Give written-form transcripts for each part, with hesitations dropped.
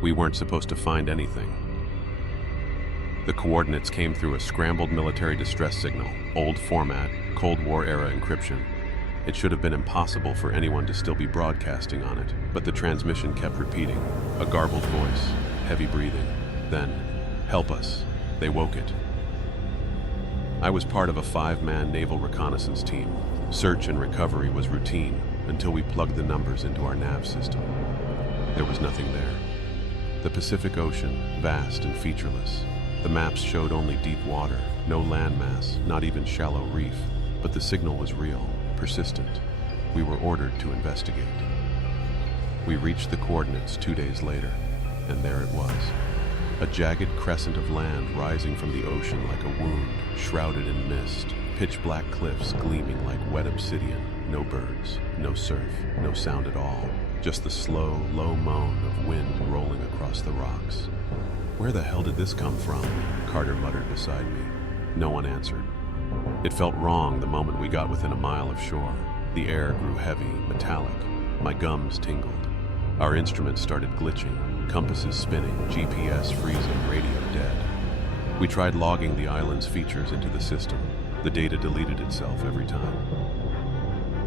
We weren't supposed to find anything. The coordinates came through a scrambled military distress signal, old format, Cold War era encryption. It should have been impossible for anyone to still be broadcasting on it, but the transmission kept repeating, a garbled voice, heavy breathing. Then, "Help us." They woke it. I was part of a 5-man naval reconnaissance team. Search and recovery was routine until we plugged the numbers into our nav system. There was nothing there. The Pacific Ocean, vast and featureless. The maps showed only deep water, no landmass, not even shallow reef, but the signal was real, persistent. We were ordered to investigate. We reached the coordinates 2 days later, and there it was. A jagged crescent of land rising from the ocean like a wound, shrouded in mist, pitch-black cliffs gleaming like wet obsidian, no birds, no surf, no sound at all, just the slow, low moan of wind rolling across the rocks. "Where the hell did this come from?" Carter muttered beside me. No one answered. It felt wrong the moment we got within a mile of shore. The air grew heavy, metallic. My gums tingled. Our instruments started glitching, compasses spinning, GPS freezing, radio dead. We tried logging the island's features into the system. The data deleted itself every time.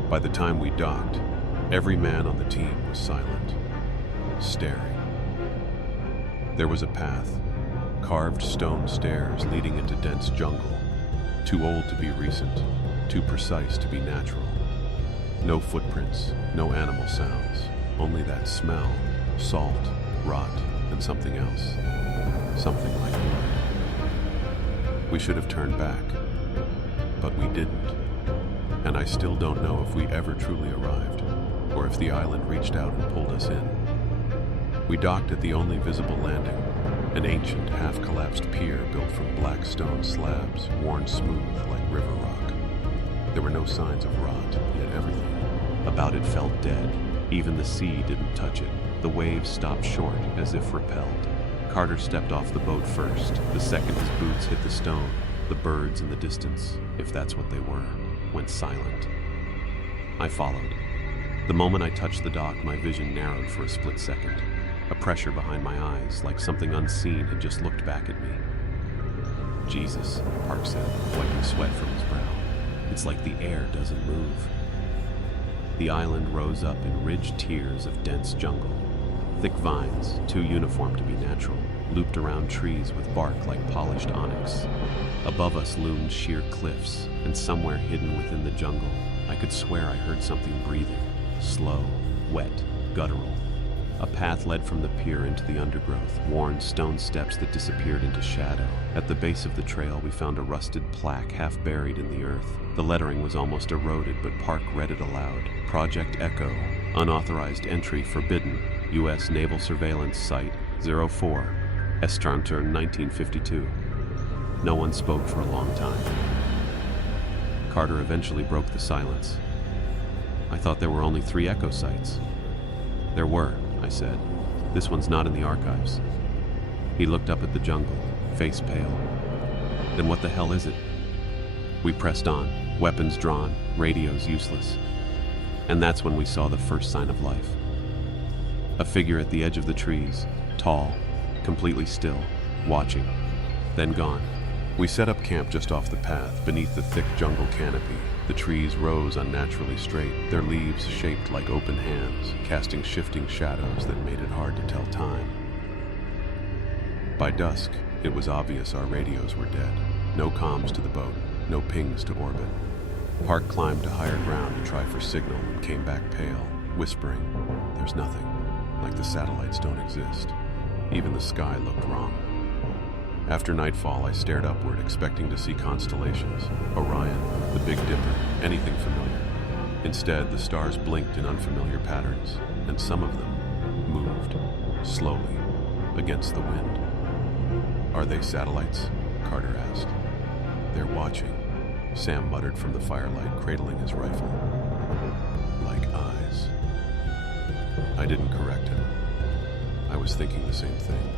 By the time we docked, every man on the team was silent, staring. There was a path, carved stone stairs leading into dense jungle, too old to be recent, too precise to be natural. No footprints, no animal sounds, only that smell, salt, rot, and something else. Something like blood. We should have turned back, but we didn't. And I still don't know if we ever truly arrived, or if the island reached out and pulled us in. We docked at the only visible landing, an ancient, half-collapsed pier built from black stone slabs, worn smooth like river rock. There were no signs of rot, yet everything about it felt dead. Even the sea didn't touch it. The waves stopped short, as if repelled. Carter stepped off the boat first. The second his boots hit the stone, the birds in the distance, if that's what they were, went silent. I followed. The moment I touched the dock, my vision narrowed for a split second. A pressure behind my eyes, like something unseen had just looked back at me. "Jesus," Park said, wiping sweat from his brow. "It's like the air doesn't move." The island rose up in ridged tiers of dense jungle. Thick vines, too uniform to be natural, looped around trees with bark like polished onyx. Above us loomed sheer cliffs, and somewhere hidden within the jungle, I could swear I heard something breathing, slow, wet, guttural. A path led from the pier into the undergrowth, worn stone steps that disappeared into shadow. At the base of the trail, we found a rusted plaque half buried in the earth. The lettering was almost eroded, but Park read it aloud. Project Echo, unauthorized entry forbidden, U.S. Naval Surveillance Site 04, Estranter 1952. No one spoke for a long time. Carter eventually broke the silence. "I thought there were only 3 Echo sites." "There were," I said. "This one's not in the archives." He looked up at the jungle, face pale. "Then what the hell is it?" We pressed on, weapons drawn, radios useless. And that's when we saw the first sign of life. A figure at the edge of the trees, tall, completely still, watching, then gone. We set up camp just off the path, beneath the thick jungle canopy. The trees rose unnaturally straight, their leaves shaped like open hands, casting shifting shadows that made it hard to tell time. By dusk, it was obvious our radios were dead. No comms to the boat, no pings to orbit. Park climbed to higher ground to try for signal and came back pale, whispering, "There's nothing, like the satellites don't exist." Even the sky looked wrong. After nightfall, I stared upward, expecting to see constellations, Orion, the Big Dipper, anything familiar. Instead, the stars blinked in unfamiliar patterns, and some of them moved, slowly, against the wind. "Are they satellites?" Carter asked. "They're watching," Sam muttered from the firelight, cradling his rifle. "Like eyes." I didn't correct him. I was thinking the same thing.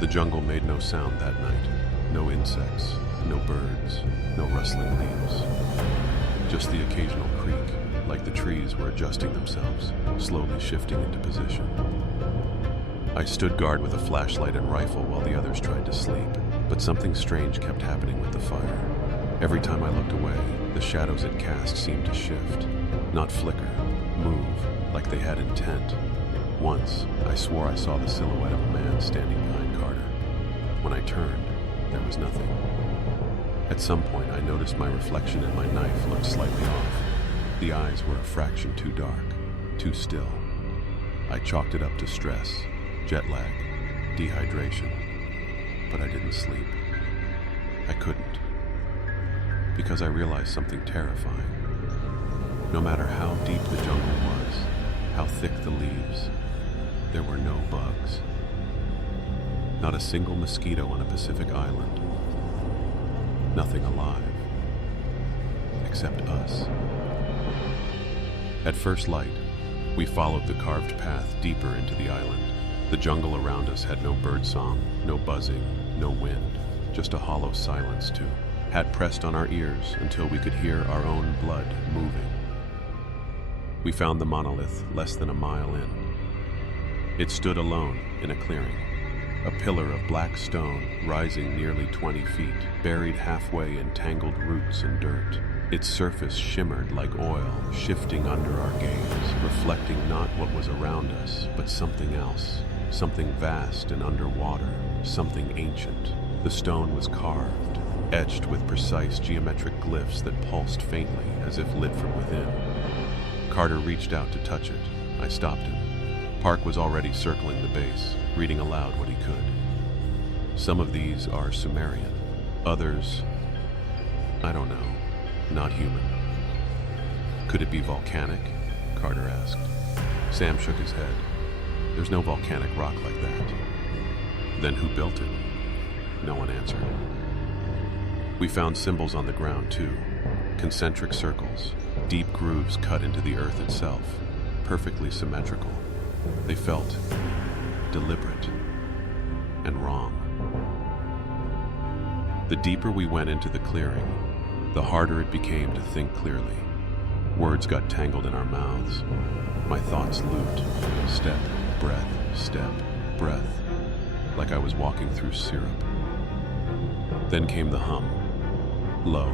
The jungle made no sound that night. No insects, no birds, no rustling leaves. Just the occasional creak, like the trees were adjusting themselves, slowly shifting into position. I stood guard with a flashlight and rifle while the others tried to sleep, but something strange kept happening with the fire. Every time I looked away, the shadows it cast seemed to shift, not flicker, move, like they had intent. Once, I swore I saw the silhouette of a man standing behind Carter. When I turned, there was nothing. At some point, I noticed my reflection and my knife looked slightly off. The eyes were a fraction too dark, too still. I chalked it up to stress, jet lag, dehydration. But I didn't sleep. I couldn't. Because I realized something terrifying. No matter how deep the jungle was, how thick the leaves, there were no bugs. Not a single mosquito on a Pacific island. Nothing alive. Except us. At first light, we followed the carved path deeper into the island. The jungle around us had no birdsong, no buzzing, no wind, just a hollow silence too. Hat pressed on our ears until we could hear our own blood moving. We found the monolith less than a mile in. It stood alone in a clearing, a pillar of black stone rising nearly 20 feet, buried halfway in tangled roots and dirt. Its surface shimmered like oil, shifting under our gaze, reflecting not what was around us, but something else, something vast and underwater, something ancient. The stone was carved, etched with precise geometric glyphs that pulsed faintly as if lit from within. Carter reached out to touch it. I stopped him. Park was already circling the base, reading aloud what he could. Some of these are Sumerian. Others, I don't know, not human. Could it be volcanic? Carter asked. Sam shook his head. There's no volcanic rock like that. Then who built it? No one answered. We found symbols on the ground too. Concentric circles, deep grooves cut into the earth itself, perfectly symmetrical. They felt deliberate and wrong. The deeper we went into the clearing, the harder it became to think clearly. Words got tangled in our mouths. My thoughts looped, step, breath, like I was walking through syrup. Then came the hum, low,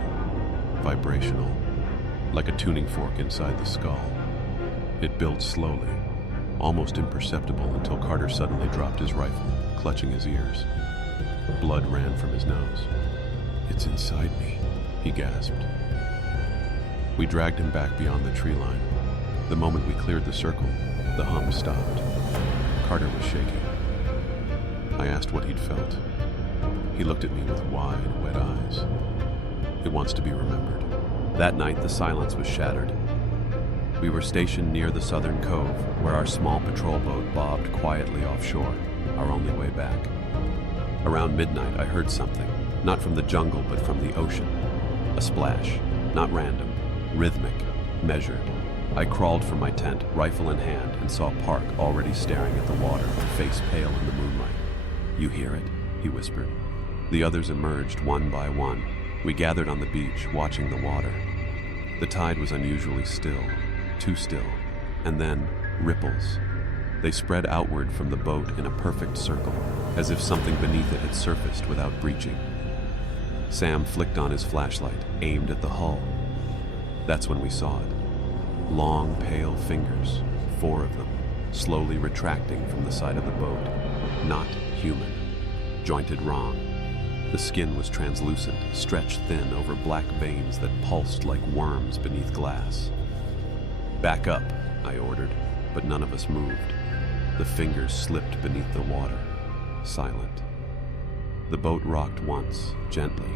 vibrational, like a tuning fork inside the skull. It built slowly, almost imperceptible until Carter suddenly dropped his rifle, clutching his ears. Blood ran from his nose. It's inside me, he gasped. We dragged him back beyond the tree line. The moment we cleared the circle, the hum stopped. Carter was shaking. I asked what he'd felt. He looked at me with wide, wet eyes. It wants to be remembered. That night, the silence was shattered. We were stationed near the southern cove, where our small patrol boat bobbed quietly offshore, our only way back. Around midnight, I heard something, not from the jungle, but from the ocean. A splash, not random, rhythmic, measured. I crawled from my tent, rifle in hand, and saw Park already staring at the water, face pale in the moonlight. You hear it? He whispered. The others emerged one by one. We gathered on the beach, watching the water. The tide was unusually still, too still, and then ripples. They spread outward from the boat in a perfect circle, as if something beneath it had surfaced without breaching. Sam flicked on his flashlight, aimed at the hull. That's when we saw it. Long, pale fingers, 4 of them, slowly retracting from the side of the boat. Not human. Jointed wrong. The skin was translucent, stretched thin over black veins that pulsed like worms beneath glass. Back up, I ordered, but none of us moved. The fingers slipped beneath the water, silent. The boat rocked once, gently,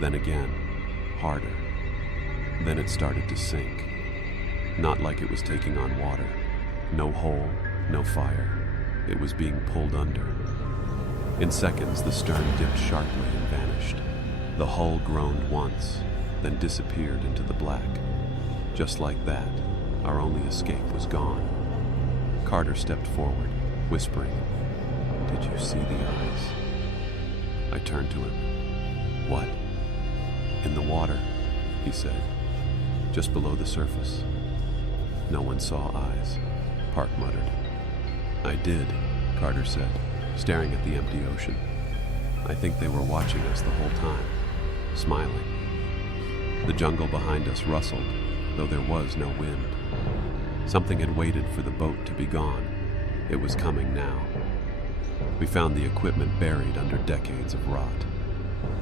then again, harder. Then it started to sink. Not like it was taking on water. No hole, no fire. It was being pulled under. In seconds, the stern dipped sharply and vanished. The hull groaned once, then disappeared into the black. Just like that, our only escape was gone. Carter stepped forward, whispering, "Did you see the eyes?" I turned to him. "What?" "In the water," he said, "just below the surface." "No one saw eyes," Park muttered. "I did," Carter said, staring at the empty ocean. I think they were watching us the whole time, smiling. The jungle behind us rustled, though there was no wind. Something had waited for the boat to be gone. It was coming now. We found the equipment buried under decades of rot.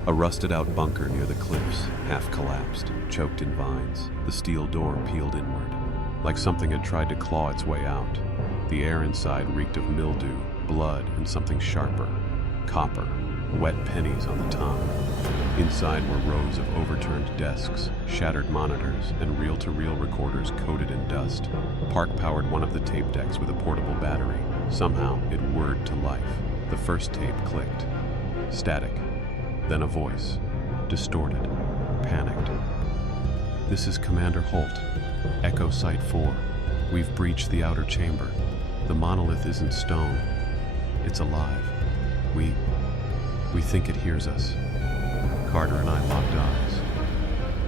A rusted-out bunker near the cliffs, half collapsed, choked in vines, the steel door peeled inward, like something had tried to claw its way out. The air inside reeked of mildew, blood, and something sharper, copper, wet pennies on the tongue. Inside were rows of overturned desks, shattered monitors, and reel-to-reel recorders coated in dust. Park powered one of the tape decks with a portable battery. Somehow, it whirred to life. The first tape clicked. Static. Then a voice. Distorted. Panicked. This is Commander Holt. Echo Site 4. We've breached the outer chamber. The monolith isn't stone. It's alive. We think it hears us. Carter and I locked eyes.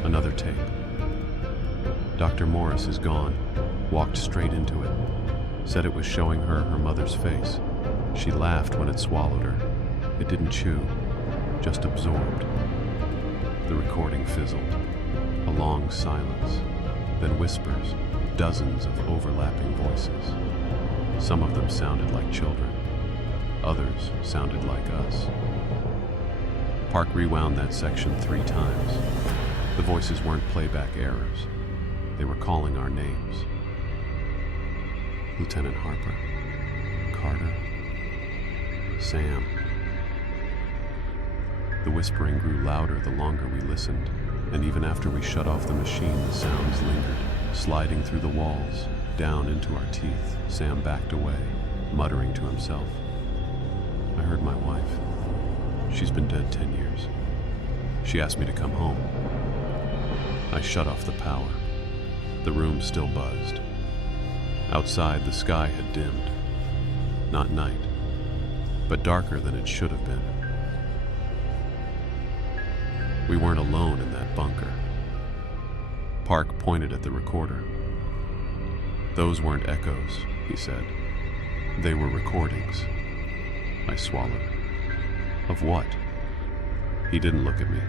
Another tape. Dr. Morris is gone. Walked straight into it. Said it was showing her mother's face. She laughed when it swallowed her. It didn't chew, just absorbed. The recording fizzled. A long silence. Then whispers, dozens of overlapping voices. Some of them sounded like children. Others sounded like us. Park rewound that section 3 times. The voices weren't playback errors. They were calling our names. Lieutenant Harper, Carter, Sam. The whispering grew louder the longer we listened, and even after we shut off the machine, the sounds lingered, sliding through the walls, down into our teeth. Sam backed away, muttering to himself. I heard my wife. She's been dead 10 years. She asked me to come home. I shut off the power. The room still buzzed. Outside, the sky had dimmed. Not night, but darker than it should have been. We weren't alone in that bunker. Park pointed at the recorder. Those weren't echoes, he said. They were recordings. I swallowed. Of what? He didn't look at me.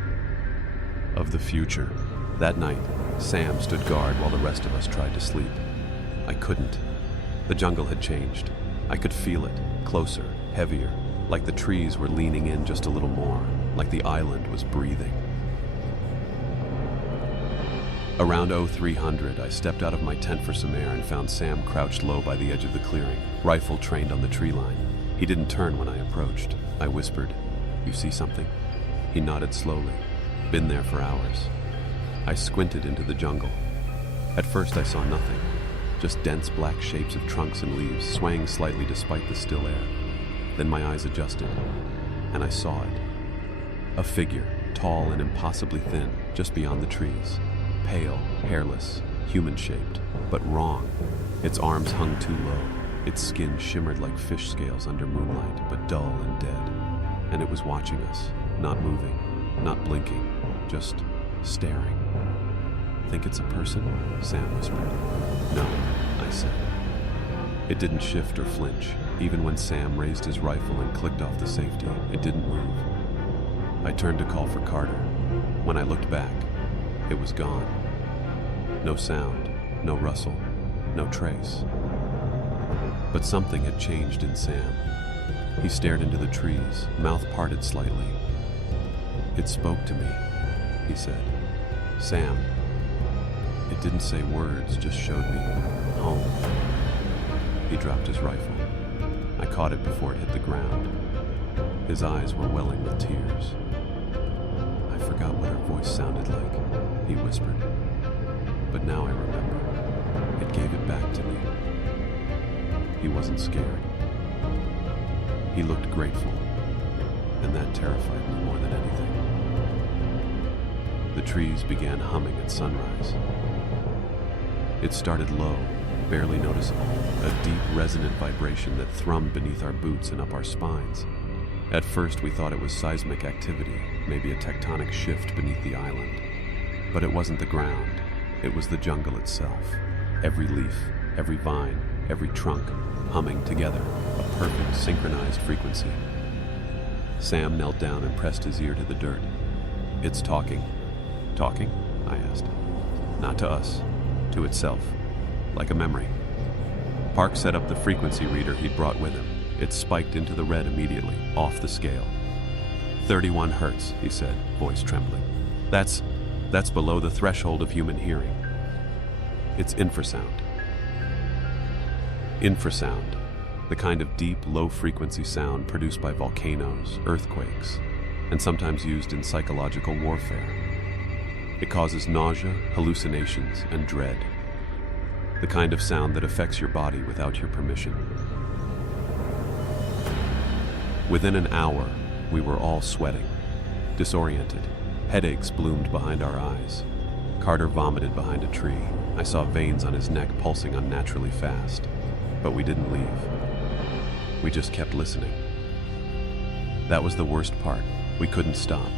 Of the future. That night, Sam stood guard while the rest of us tried to sleep. I couldn't. The jungle had changed. I could feel it, closer, heavier, like the trees were leaning in just a little more, like the island was breathing. Around 0300, I stepped out of my tent for some air and found Sam crouched low by the edge of the clearing, rifle trained on the tree line. He didn't turn when I approached. I whispered, "You see something?" He nodded slowly. Been there for hours. I squinted into the jungle. At first I saw nothing, just dense black shapes of trunks and leaves swaying slightly despite the still air. Then my eyes adjusted, and I saw it. A figure, tall and impossibly thin, just beyond the trees. Pale, hairless, human-shaped, but wrong. Its arms hung too low. Its skin shimmered like fish scales under moonlight, but dull and dead. And it was watching us, not moving, not blinking, just staring. Think it's a person? Sam whispered. No, I said. It didn't shift or flinch. Even when Sam raised his rifle and clicked off the safety, it didn't move. I turned to call for Carter. When I looked back, it was gone. No sound, no rustle, no trace. But something had changed in Sam. He stared into the trees, mouth parted slightly. It spoke to me, he said. Sam. It didn't say words, just showed me home. He dropped his rifle. I caught it before it hit the ground. His eyes were welling with tears. I forgot what her voice sounded like, he whispered. But now I remember. It gave it back to me. He wasn't scared. He looked grateful, and that terrified me more than anything. The trees began humming at sunrise. It started low, barely noticeable, a deep, resonant vibration that thrummed beneath our boots and up our spines. At first, we thought it was seismic activity, maybe a tectonic shift beneath the island. But it wasn't the ground. It was the jungle itself. Every leaf, every vine, every trunk humming together, a perfect synchronized frequency. Sam knelt down and pressed his ear to the dirt. "It's talking." "Talking?" I asked. "Not to us, to itself, like a memory." Park set up the frequency reader he'd brought with him. It spiked into the red immediately, off the scale. 31 hertz, he said, voice trembling. That's below the threshold of human hearing. It's infrasound. Infrasound, the kind of deep, low-frequency sound produced by volcanoes, earthquakes, and sometimes used in psychological warfare. It causes nausea, hallucinations, and dread. The kind of sound that affects your body without your permission. Within an hour, we were all sweating, disoriented. Headaches bloomed behind our eyes. Carter vomited behind a tree. I saw veins on his neck pulsing unnaturally fast. But we didn't leave. We just kept listening. That was the worst part. We couldn't stop.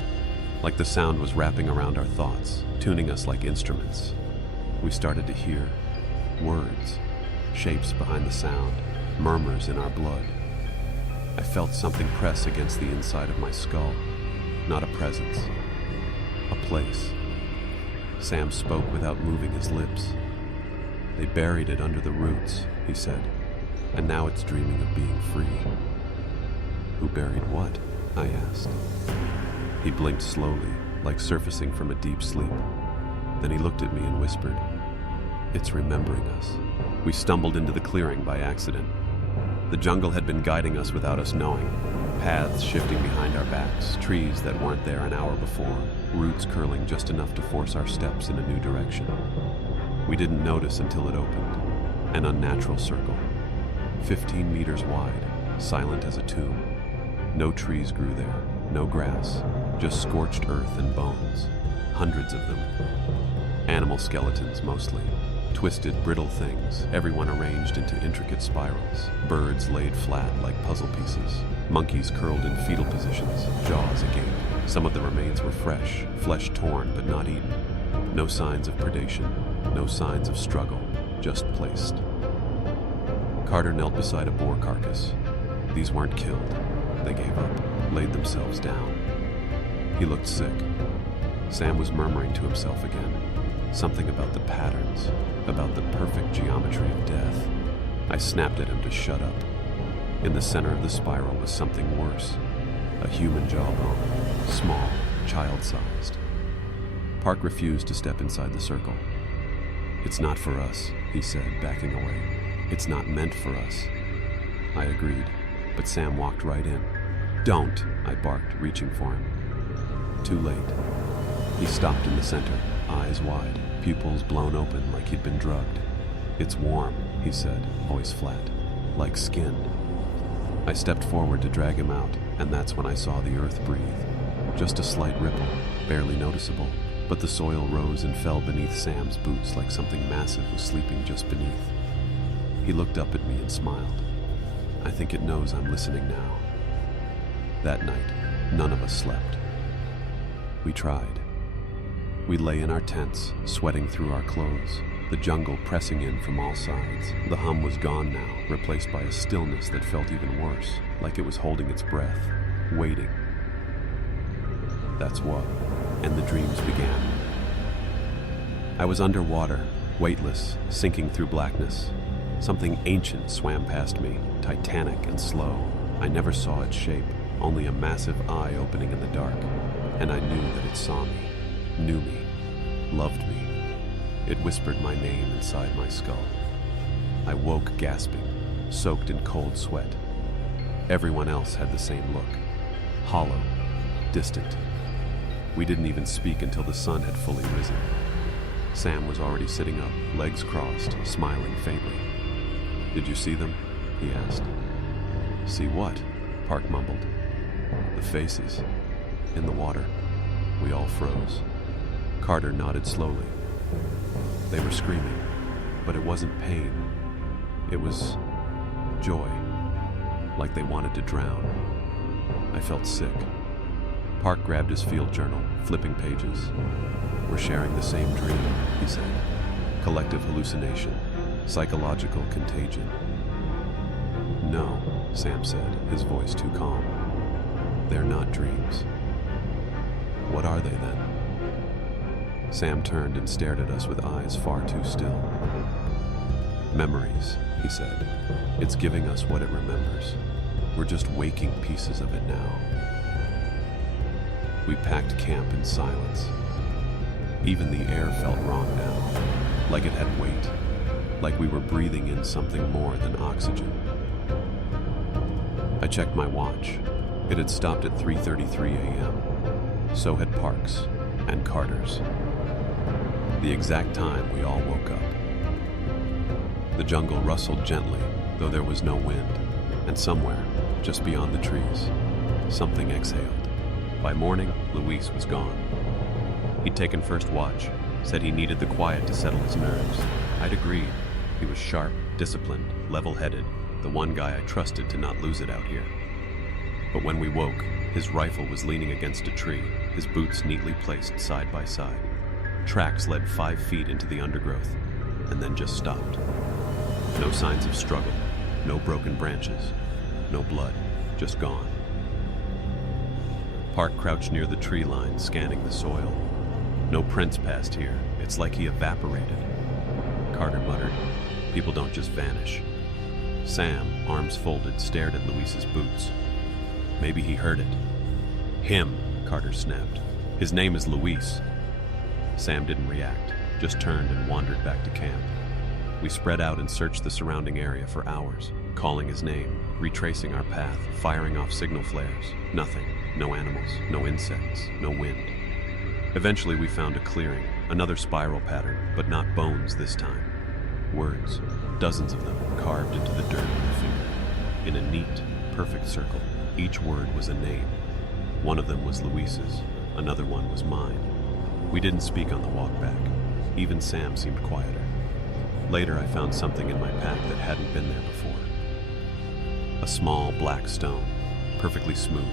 Like the sound was wrapping around our thoughts, tuning us like instruments. We started to hear words, shapes behind the sound, murmurs in our blood. I felt something press against the inside of my skull. Not a presence. A place. Sam spoke without moving his lips. They buried it under the roots, he said, and now it's dreaming of being free. Who buried what? I asked. He blinked slowly, like surfacing from a deep sleep. Then he looked at me and whispered, "It's remembering us." We stumbled into the clearing by accident. The jungle had been guiding us without us knowing. Paths shifting behind our backs, trees that weren't there an hour before, roots curling just enough to force our steps in a new direction. We didn't notice until it opened. An unnatural circle, 15 meters wide, silent as a tomb. No trees grew there, no grass, just scorched earth and bones, hundreds of them. Animal skeletons mostly, twisted, brittle things, everyone arranged into intricate spirals. Birds laid flat like puzzle pieces. Monkeys curled in fetal positions, jaws agape. Some of the remains were fresh, flesh torn but not eaten. No signs of predation, no signs of struggle, just placed. Carter knelt beside a boar carcass. These weren't killed. They gave up, laid themselves down. He looked sick. Sam was murmuring to himself again. Something about the patterns, about the perfect geometry of death. I snapped at him to shut up. In the center of the spiral was something worse. A human jawbone, small, child-sized. Park refused to step inside the circle. "It's not for us," he said, backing away. "It's not meant for us." I agreed, but Sam walked right in. "Don't," I barked, reaching for him. Too late. He stopped in the center, eyes wide, pupils blown open like he'd been drugged. "It's warm," he said, voice flat, "like skin." I stepped forward to drag him out, and that's when I saw the earth breathe. Just a slight ripple, barely noticeable, but the soil rose and fell beneath Sam's boots like something massive was sleeping just beneath. He looked up at me and smiled. I think it knows I'm listening now. That night, none of us slept. We tried. We lay in our tents, sweating through our clothes, the jungle pressing in from all sides. The hum was gone now, replaced by a stillness that felt even worse, like it was holding its breath, waiting. That's what. And the dreams began. I was underwater, weightless, sinking through blackness. Something ancient swam past me, titanic and slow. I never saw its shape, only a massive eye opening in the dark. And I knew that it saw me, knew me, loved me. It whispered my name inside my skull. I woke gasping, soaked in cold sweat. Everyone else had the same look, hollow, distant. We didn't even speak until the sun had fully risen. Sam was already sitting up, legs crossed, smiling faintly. "Did you see them?" he asked. "See what?" Park mumbled. "The faces. In the water." We all froze. Carter nodded slowly. They were screaming, but it wasn't pain. It was joy, like they wanted to drown. I felt sick. Park grabbed his field journal, flipping pages. "We're sharing the same dream," he said. "Collective hallucination. Psychological contagion. No, Sam said, his voice too calm. They're not dreams. What are they then? Sam turned and stared at us with eyes far too still. Memories, he said. It's giving us what it remembers. We're just waking pieces of it now. We packed camp in silence. Even the air felt wrong now, like it had weight, like we were breathing in something more than oxygen. I checked my watch. It had stopped at 3:33 a.m. So had Park's and Carter's. The exact time we all woke up. The jungle rustled gently, though there was no wind, and somewhere, just beyond the trees, something exhaled. By morning, Luis was gone. He'd taken first watch, said he needed the quiet to settle his nerves. I'd agreed. He was sharp, disciplined, level-headed, the one guy I trusted to not lose it out here. But when we woke, his rifle was leaning against a tree, his boots neatly placed side by side. Tracks led 5 feet into the undergrowth, and then just stopped. No signs of struggle, no broken branches, no blood, just gone. Park crouched near the tree line, scanning the soil. No prints passed here. It's like he evaporated. Carter muttered, "People don't just vanish." Sam, arms folded, stared at Luis's boots. Maybe he heard it. "Him," Carter snapped. "His name is Luis." Sam didn't react, just turned and wandered back to camp. We spread out and searched the surrounding area for hours, calling his name, retracing our path, firing off signal flares. Nothing. No animals, no insects, no wind. Eventually we found a clearing, another spiral pattern, but not bones this time. Words, dozens of them, carved into the dirt with a finger. In a neat, perfect circle, each word was a name. One of them was Luis's, another one was mine. We didn't speak on the walk back. Even Sam seemed quieter. Later I found something in my pack that hadn't been there before. A small black stone, perfectly smooth,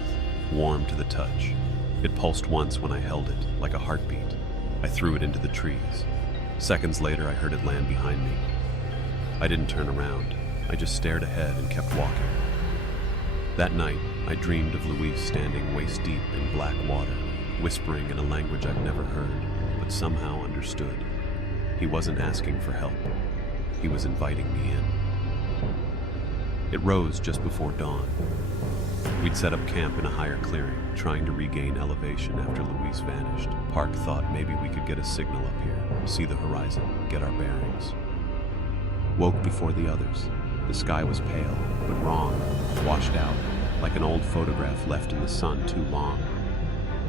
warm to the touch. It pulsed once when I held it, like a heartbeat. I threw it into the trees. Seconds later, I heard it land behind me. I didn't turn around. I just stared ahead and kept walking. That night, I dreamed of Luis standing waist-deep in black water, whispering in a language I'd never heard, but somehow understood. He wasn't asking for help. He was inviting me in. It rose just before dawn. We'd set up camp in a higher clearing, trying to regain elevation after Luis vanished. Park thought maybe we could get a signal up here, see the horizon, get our bearings. Woke before the others. The sky was pale, but wrong, washed out, like an old photograph left in the sun too long.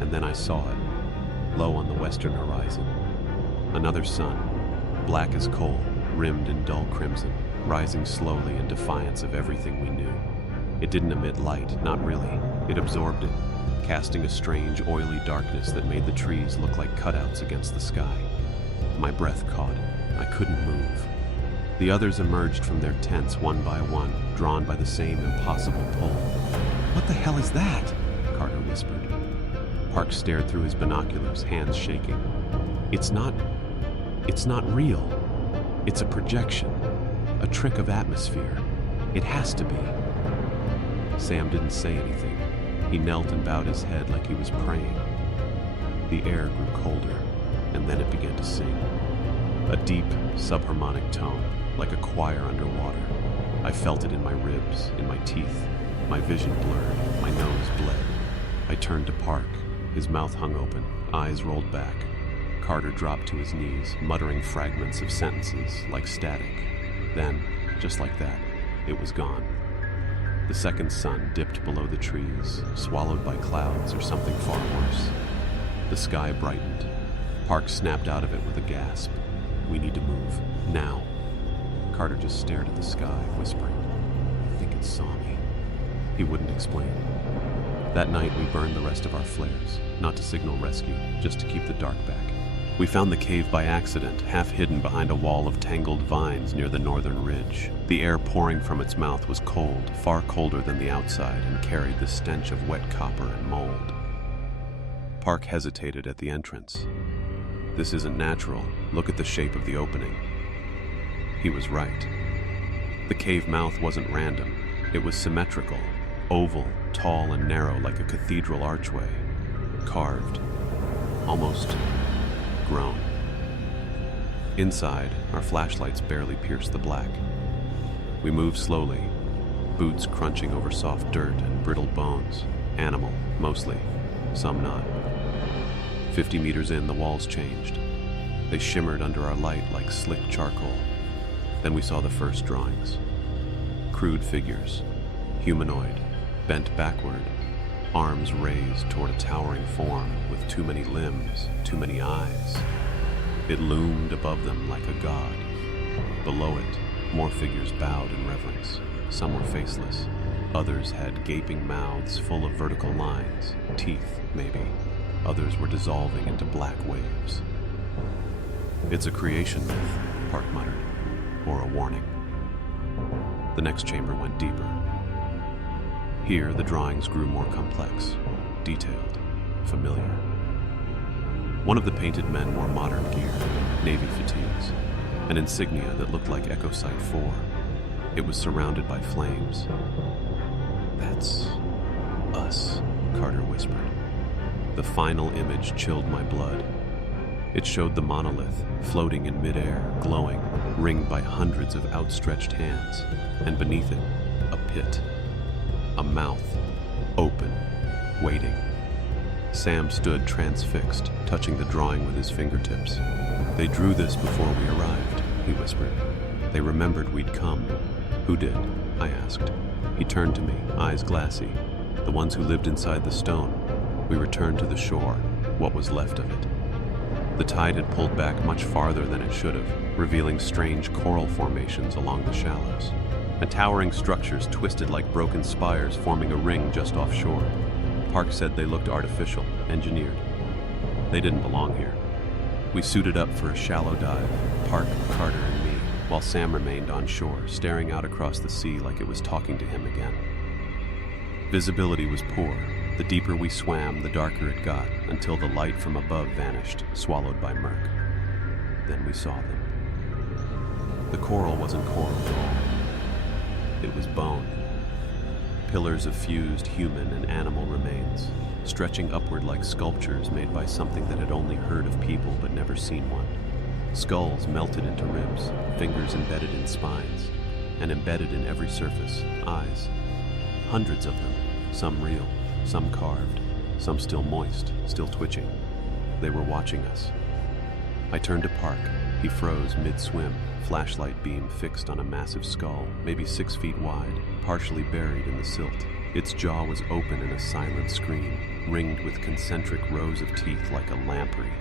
And then I saw it, low on the western horizon. Another sun, black as coal, rimmed in dull crimson, rising slowly in defiance of everything we knew. It didn't emit light, not really. It absorbed it, casting a strange, oily darkness that made the trees look like cutouts against the sky. My breath caught. I couldn't move. The others emerged from their tents one by one, drawn by the same impossible pull. "What the hell is that?" Carter whispered. Park stared through his binoculars, hands shaking. It's not real. It's a projection, a trick of atmosphere. It has to be." Sam didn't say anything. He knelt and bowed his head like he was praying. The air grew colder, and then it began to sing. A deep, subharmonic tone, like a choir underwater. I felt it in my ribs, in my teeth. My vision blurred, my nose bled. I turned to Park. His mouth hung open, eyes rolled back. Carter dropped to his knees, muttering fragments of sentences, like static. Then, just like that, it was gone. The second sun dipped below the trees, swallowed by clouds or something far worse. The sky brightened. Park snapped out of it with a gasp. "We need to move, now." Carter just stared at the sky, whispering, "I think it saw me." He wouldn't explain. That night we burned the rest of our flares, not to signal rescue, just to keep the dark back. We found the cave by accident, half hidden behind a wall of tangled vines near the northern ridge. The air pouring from its mouth was cold, far colder than the outside, and carried the stench of wet copper and mold. Park hesitated at the entrance. "This isn't natural. Look at the shape of the opening." He was right. The cave mouth wasn't random. It was symmetrical, oval, tall and narrow like a cathedral archway. Carved. Almost grown. Inside, our flashlights barely pierced the black. We moved slowly, boots crunching over soft dirt and brittle bones. Animal, mostly. Some not. 50 meters in, the walls changed. They shimmered under our light like slick charcoal. Then we saw the first drawings. Crude figures, humanoid, bent backward, arms raised toward a towering form with too many limbs, too many eyes. It loomed above them like a god. Below it, more figures bowed in reverence. Some were faceless. Others had gaping mouths full of vertical lines, teeth, maybe. Others were dissolving into black waves. It's a creation myth, Park muttered, or a warning. The next chamber went deeper. Here, the drawings grew more complex, detailed, familiar. One of the painted men wore modern gear, navy fatigues, an insignia that looked like Echo Site 4. It was surrounded by flames. "That's us," Carter whispered. The final image chilled my blood. It showed the monolith, floating in midair, glowing, ringed by hundreds of outstretched hands, and beneath it, a pit. A mouth, open, waiting. Sam stood transfixed, touching the drawing with his fingertips. "They drew this before we arrived," he whispered. "They remembered we'd come." "Who did?" I asked. He turned to me, eyes glassy. "The ones who lived inside the stone." We returned to the shore, what was left of it. The tide had pulled back much farther than it should have, revealing strange coral formations along the shallows. And towering structures twisted like broken spires forming a ring just offshore. Park said they looked artificial, engineered. They didn't belong here. We suited up for a shallow dive, Park, Carter, and me, while Sam remained on shore, staring out across the sea like it was talking to him again. Visibility was poor. The deeper we swam, the darker it got, until the light from above vanished, swallowed by murk. Then we saw them. The coral wasn't coral at all. It was bone. Pillars of fused human and animal remains, stretching upward like sculptures made by something that had only heard of people but never seen one. Skulls melted into ribs, fingers embedded in spines, and embedded in every surface, eyes. Hundreds of them, some real, some carved, some still moist, still twitching. They were watching us. I turned to Park. He froze mid-swim, flashlight beam fixed on a massive skull, maybe 6 feet wide, partially buried in the silt. Its jaw was open in a silent scream, ringed with concentric rows of teeth like a lamprey.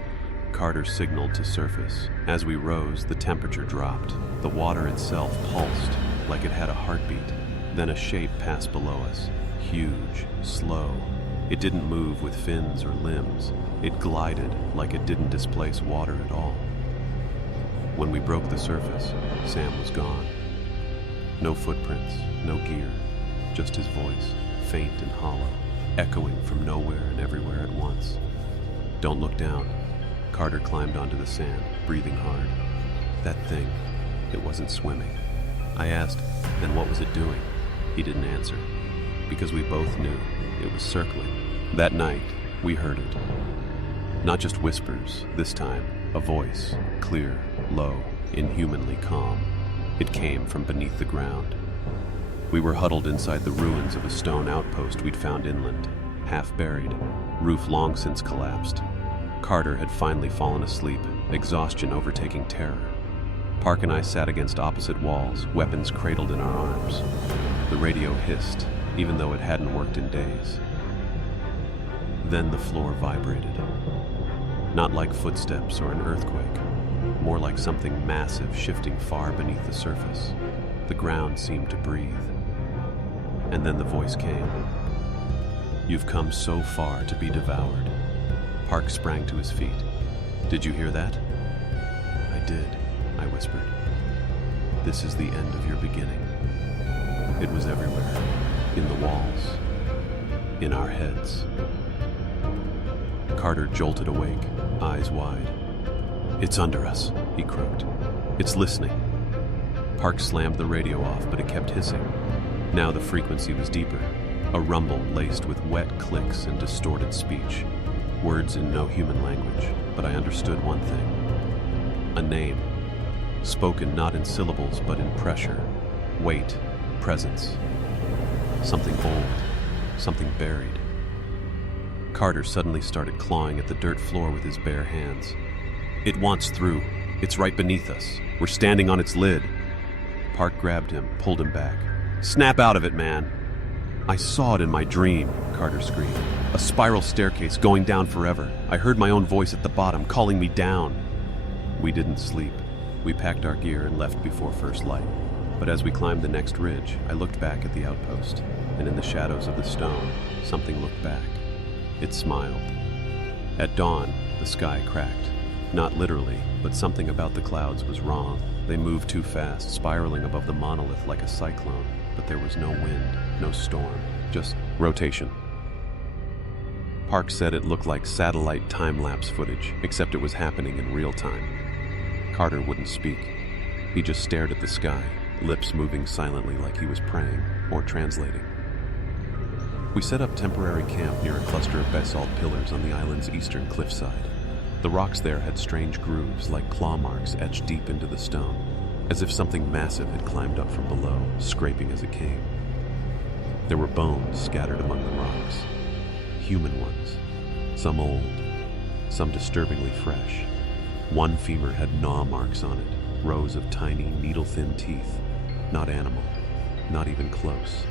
Carter signaled to surface. As we rose, the temperature dropped. The water itself pulsed, like it had a heartbeat. Then a shape passed below us. Huge, slow. It didn't move with fins or limbs. It glided like it didn't displace water at all. When we broke the surface, Sam was gone. No footprints, no gear, just his voice, faint and hollow, echoing from nowhere and everywhere at once. "Don't look down." Carter climbed onto the sand, breathing hard. That thing, it wasn't swimming. I asked, "Then what was it doing?" He didn't answer, because we both knew it was circling. That night, we heard it. Not just whispers, this time, a voice, clear, low, inhumanly calm. It came from beneath the ground. We were huddled inside the ruins of a stone outpost we'd found inland, half buried, roof long since collapsed. Carter had finally fallen asleep, exhaustion overtaking terror. Park and I sat against opposite walls, weapons cradled in our arms. The radio hissed, even though it hadn't worked in days. Then the floor vibrated. Not like footsteps or an earthquake, more like something massive shifting far beneath the surface. The ground seemed to breathe. And then the voice came. "You've come so far to be devoured." Park sprang to his feet. "Did you hear that?" "I did," I whispered. "This is the end of your beginning." It was everywhere, in the walls, in our heads. Carter jolted awake, eyes wide. "It's under us," he croaked. "It's listening." Park slammed the radio off, but it kept hissing. Now the frequency was deeper, a rumble laced with wet clicks and distorted speech. Words in no human language, but I understood one thing. A name, spoken not in syllables but in pressure, weight, presence. Something old, something buried. Carter suddenly started clawing at the dirt floor with his bare hands. It wants through. It's right beneath us. We're standing on its lid. Park grabbed him, pulled him back. Snap out of it, man. I saw it in my dream, Carter screamed. A spiral staircase going down forever. I heard my own voice at the bottom, calling me down. We didn't sleep. We packed our gear and left before first light. But as we climbed the next ridge, I looked back at the outpost, and in the shadows of the stone, something looked back. It smiled. At dawn, the sky cracked. Not literally, but something about the clouds was wrong. They moved too fast, spiraling above the monolith like a cyclone, but there was no wind, no storm, just rotation. Park said it looked like satellite time-lapse footage, except it was happening in real time. Carter wouldn't speak. He just stared at the sky, lips moving silently like he was praying or translating. We set up temporary camp near a cluster of basalt pillars on the island's eastern cliffside. The rocks there had strange grooves like claw marks etched deep into the stone, as if something massive had climbed up from below, scraping as it came. There were bones scattered among the rocks, human ones, some old, some disturbingly fresh. One femur had gnaw marks on it, rows of tiny, needle-thin teeth, not animal, not even close.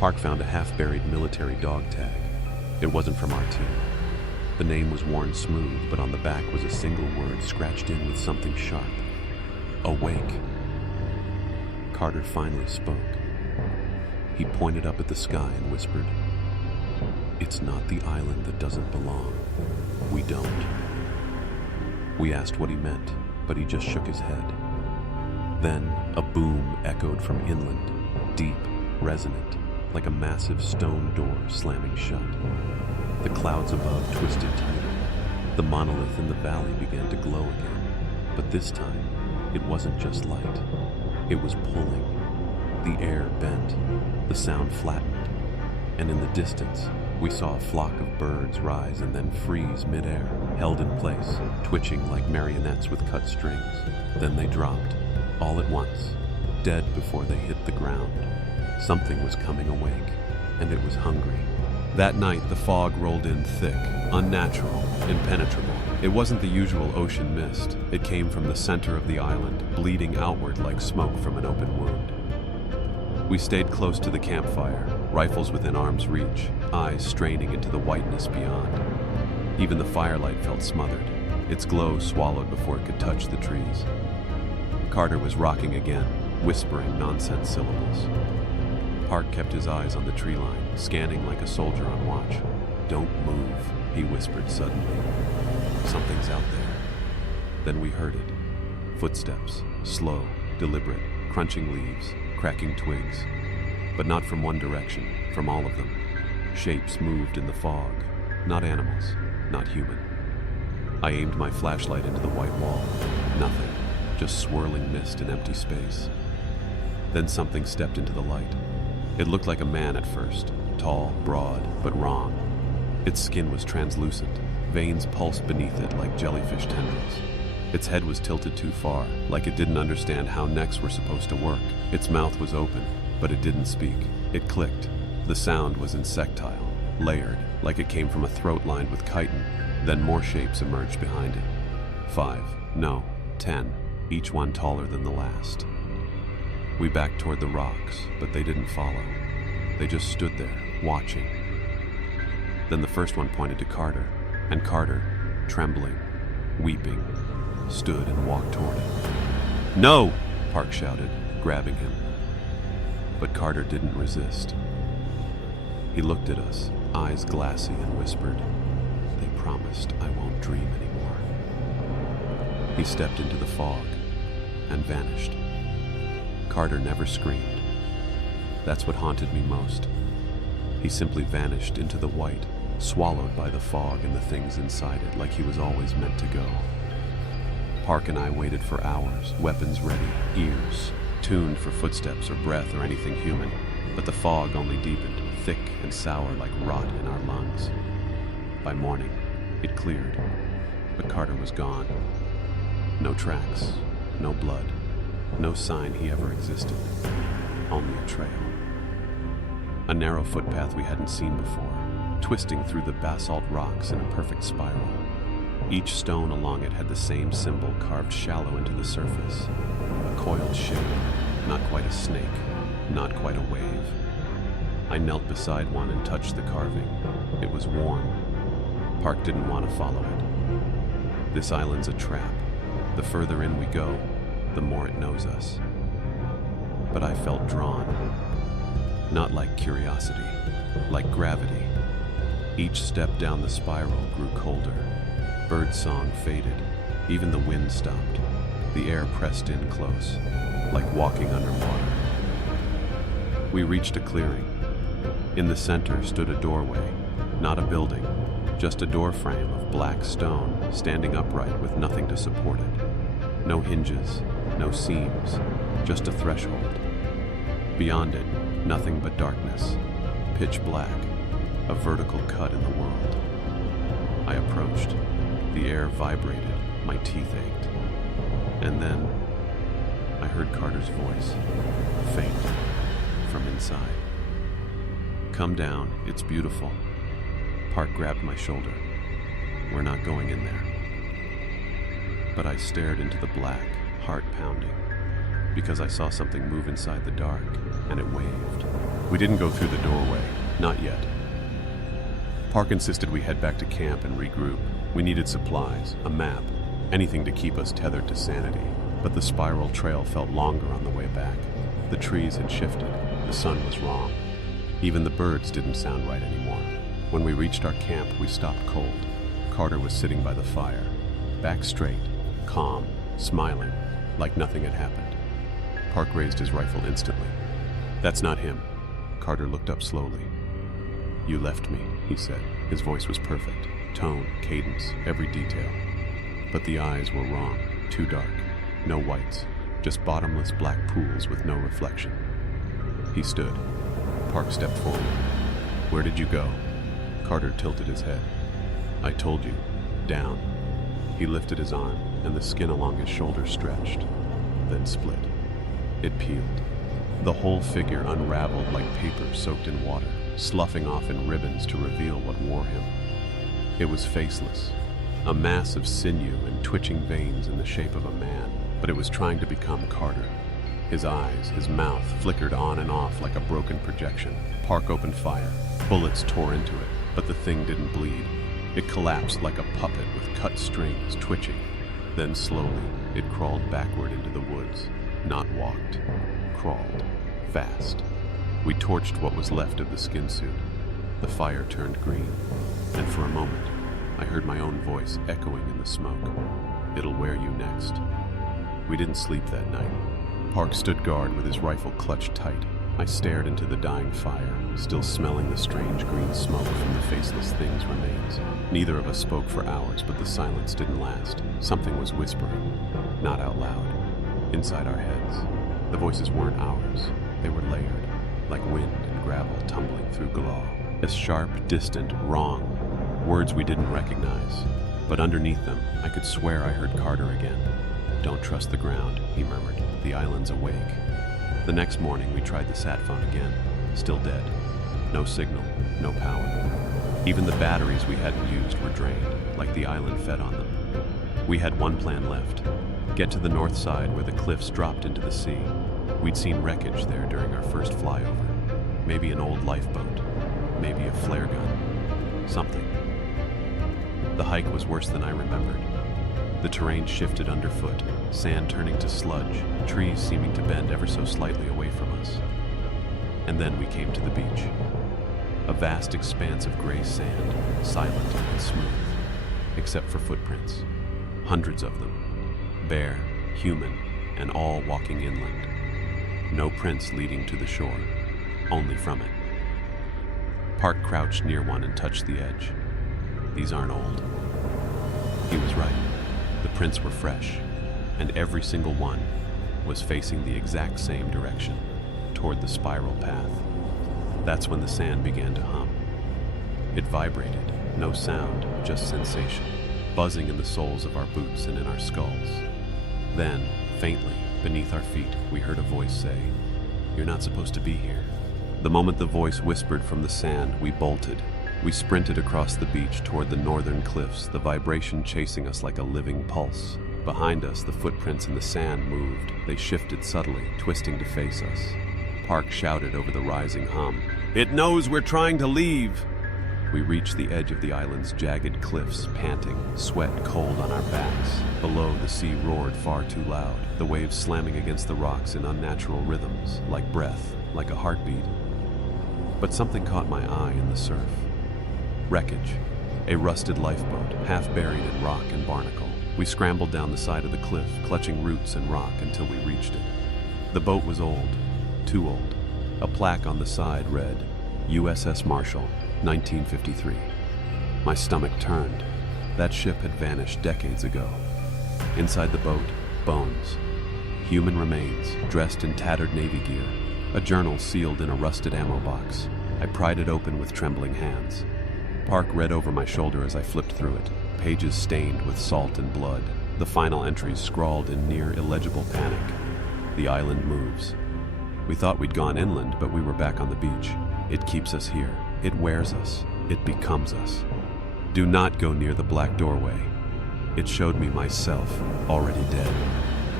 Park found a half-buried military dog tag. It wasn't from our team. The name was worn smooth, but on the back was a single word scratched in with something sharp. Awake. Carter finally spoke. He pointed up at the sky and whispered, "It's not the island that doesn't belong. We don't." We asked what he meant, but he just shook his head. Then a boom echoed from inland, deep, resonant, like a massive stone door slamming shut. The clouds above twisted tighter. The monolith in the valley began to glow again. But this time, it wasn't just light. It was pulling. The air bent. The sound flattened. And in the distance, we saw a flock of birds rise and then freeze midair, held in place, twitching like marionettes with cut strings. Then they dropped, all at once, dead before they hit the ground. Something was coming awake, and it was hungry. That night, the fog rolled in thick, unnatural, impenetrable. It wasn't the usual ocean mist. It came from the center of the island, bleeding outward like smoke from an open wound. We stayed close to the campfire, rifles within arm's reach, eyes straining into the whiteness beyond. Even the firelight felt smothered, its glow swallowed before it could touch the trees. Carter was rocking again, whispering nonsense syllables. Park kept his eyes on the tree line, scanning like a soldier on watch. "Don't move," he whispered suddenly. "Something's out there." Then we heard it. Footsteps, slow, deliberate, crunching leaves, cracking twigs. But not from one direction, from all of them. Shapes moved in the fog. Not animals, not human. I aimed my flashlight into the white wall. Nothing, just swirling mist and empty space. Then something stepped into the light. It looked like a man at first, tall, broad, but wrong. Its skin was translucent, veins pulsed beneath it like jellyfish tendrils. Its head was tilted too far, like it didn't understand how necks were supposed to work. Its mouth was open, but it didn't speak. It clicked. The sound was insectile, layered, like it came from a throat lined with chitin. Then more shapes emerged behind it. 5, no, 10, each one taller than the last. We backed toward the rocks, but they didn't follow. They just stood there, watching. Then the first one pointed to Carter, and Carter, trembling, weeping, stood and walked toward it. "No!" Park shouted, grabbing him. But Carter didn't resist. He looked at us, eyes glassy, and whispered, "They promised I won't dream anymore." He stepped into the fog and vanished. Carter never screamed. That's what haunted me most. He simply vanished into the white, swallowed by the fog and the things inside it like he was always meant to go. Park and I waited for hours, weapons ready, ears tuned for footsteps or breath or anything human, but the fog only deepened, thick and sour like rot in our lungs. By morning, it cleared, but Carter was gone. No tracks, no blood, no sign he ever existed, only a trail. A narrow footpath we hadn't seen before, twisting through the basalt rocks in a perfect spiral. Each stone along it had the same symbol carved shallow into the surface. A coiled shape, not quite a snake, not quite a wave. I knelt beside one and touched the carving. It was warm. Park didn't want to follow it. This island's a trap. The further in we go, the more it knows us. But I felt drawn. Not like curiosity, like gravity. Each step down the spiral grew colder. Birdsong faded. Even the wind stopped. The air pressed in close, like walking underwater. We reached a clearing. In the center stood a doorway, not a building, just a doorframe of black stone standing upright with nothing to support it. No hinges, no seams, just a threshold. Beyond it, nothing but darkness, pitch black, a vertical cut in the world. I approached. The air vibrated, my teeth ached. And then, I heard Carter's voice, faint, from inside. "Come down, it's beautiful." Park grabbed my shoulder. "We're not going in there." But I stared into the black, heart pounding, because I saw something move inside the dark, and it waved. We didn't go through the doorway, not yet. Park insisted we head back to camp and regroup. We needed supplies, a map, anything to keep us tethered to sanity. But the spiral trail felt longer on the way back. The trees had shifted, the sun was wrong. Even the birds didn't sound right anymore. When we reached our camp, we stopped cold. Carter was sitting by the fire, back straight, calm, smiling, like nothing had happened. Park raised his rifle instantly. "That's not him." Carter looked up slowly. "You left me," he said. His voice was perfect. Tone, cadence, every detail. But the eyes were wrong, too dark. No whites, just bottomless black pools with no reflection. He stood. Park stepped forward. "Where did you go?" Carter tilted his head. "I told you. Down." He lifted his arm, and the skin along his shoulder stretched, then split. It peeled. The whole figure unraveled like paper soaked in water, sloughing off in ribbons to reveal what wore him. It was faceless, a mass of sinew and twitching veins in the shape of a man, but it was trying to become Carter. His eyes, his mouth flickered on and off like a broken projection. Park opened fire. Bullets tore into it, but the thing didn't bleed. It collapsed like a puppet with cut strings twitching. Then slowly, it crawled backward into the woods. Not walked, crawled, fast. We torched what was left of the skin suit. The fire turned green, and for a moment, I heard my own voice echoing in the smoke. "It'll wear you next." We didn't sleep that night. Park stood guard with his rifle clutched tight. I stared into the dying fire, still smelling the strange green smoke from the faceless thing's remains. Neither of us spoke for hours, but the silence didn't last. Something was whispering, not out loud, inside our heads. The voices weren't ours. They were layered, like wind and gravel tumbling through glaw. As sharp, distant, wrong, words we didn't recognize. But underneath them, I could swear I heard Carter again. "Don't trust the ground," he murmured. "The island's awake." The next morning, we tried the sat phone again. Still dead. No signal, no power. Even the batteries we hadn't used were drained, like the island fed on them. We had one plan left. Get to the north side where the cliffs dropped into the sea. We'd seen wreckage there during our first flyover. Maybe an old lifeboat. Maybe a flare gun. Something. The hike was worse than I remembered. The terrain shifted underfoot, sand turning to sludge, trees seeming to bend ever so slightly away from us. And then we came to the beach. A vast expanse of gray sand, silent and smooth, except for footprints. Hundreds of them. Bare, human, and all walking inland. No prints leading to the shore, only from it. Park crouched near one and touched the edge. "These aren't old." He was right. The prints were fresh, and every single one was facing the exact same direction, toward the spiral path. That's when the sand began to hum. It vibrated, no sound, just sensation, buzzing in the soles of our boots and in our skulls. Then, faintly, beneath our feet, we heard a voice say, "You're not supposed to be here." The moment the voice whispered from the sand, we bolted. We sprinted across the beach toward the northern cliffs, the vibration chasing us like a living pulse. Behind us, the footprints in the sand moved. They shifted subtly, twisting to face us. Park shouted over the rising hum, "It knows we're trying to leave!" We reached the edge of the island's jagged cliffs, panting, sweat cold on our backs. Below, the sea roared far too loud, the waves slamming against the rocks in unnatural rhythms, like breath, like a heartbeat. But something caught my eye in the surf. Wreckage. A rusted lifeboat, half buried in rock and barnacle. We scrambled down the side of the cliff, clutching roots and rock until we reached it. The boat was old, too old. A plaque on the side read, USS Marshall, 1953. My stomach turned. That ship had vanished decades ago. Inside the boat, bones. Human remains, dressed in tattered Navy gear. A journal sealed in a rusted ammo box. I pried it open with trembling hands. Park read over my shoulder as I flipped through it, pages stained with salt and blood, the final entries scrawled in near illegible panic. The island moves. We thought we'd gone inland, but we were back on the beach. It keeps us here. It wears us. It becomes us. Do not go near the black doorway. It showed me myself, already dead.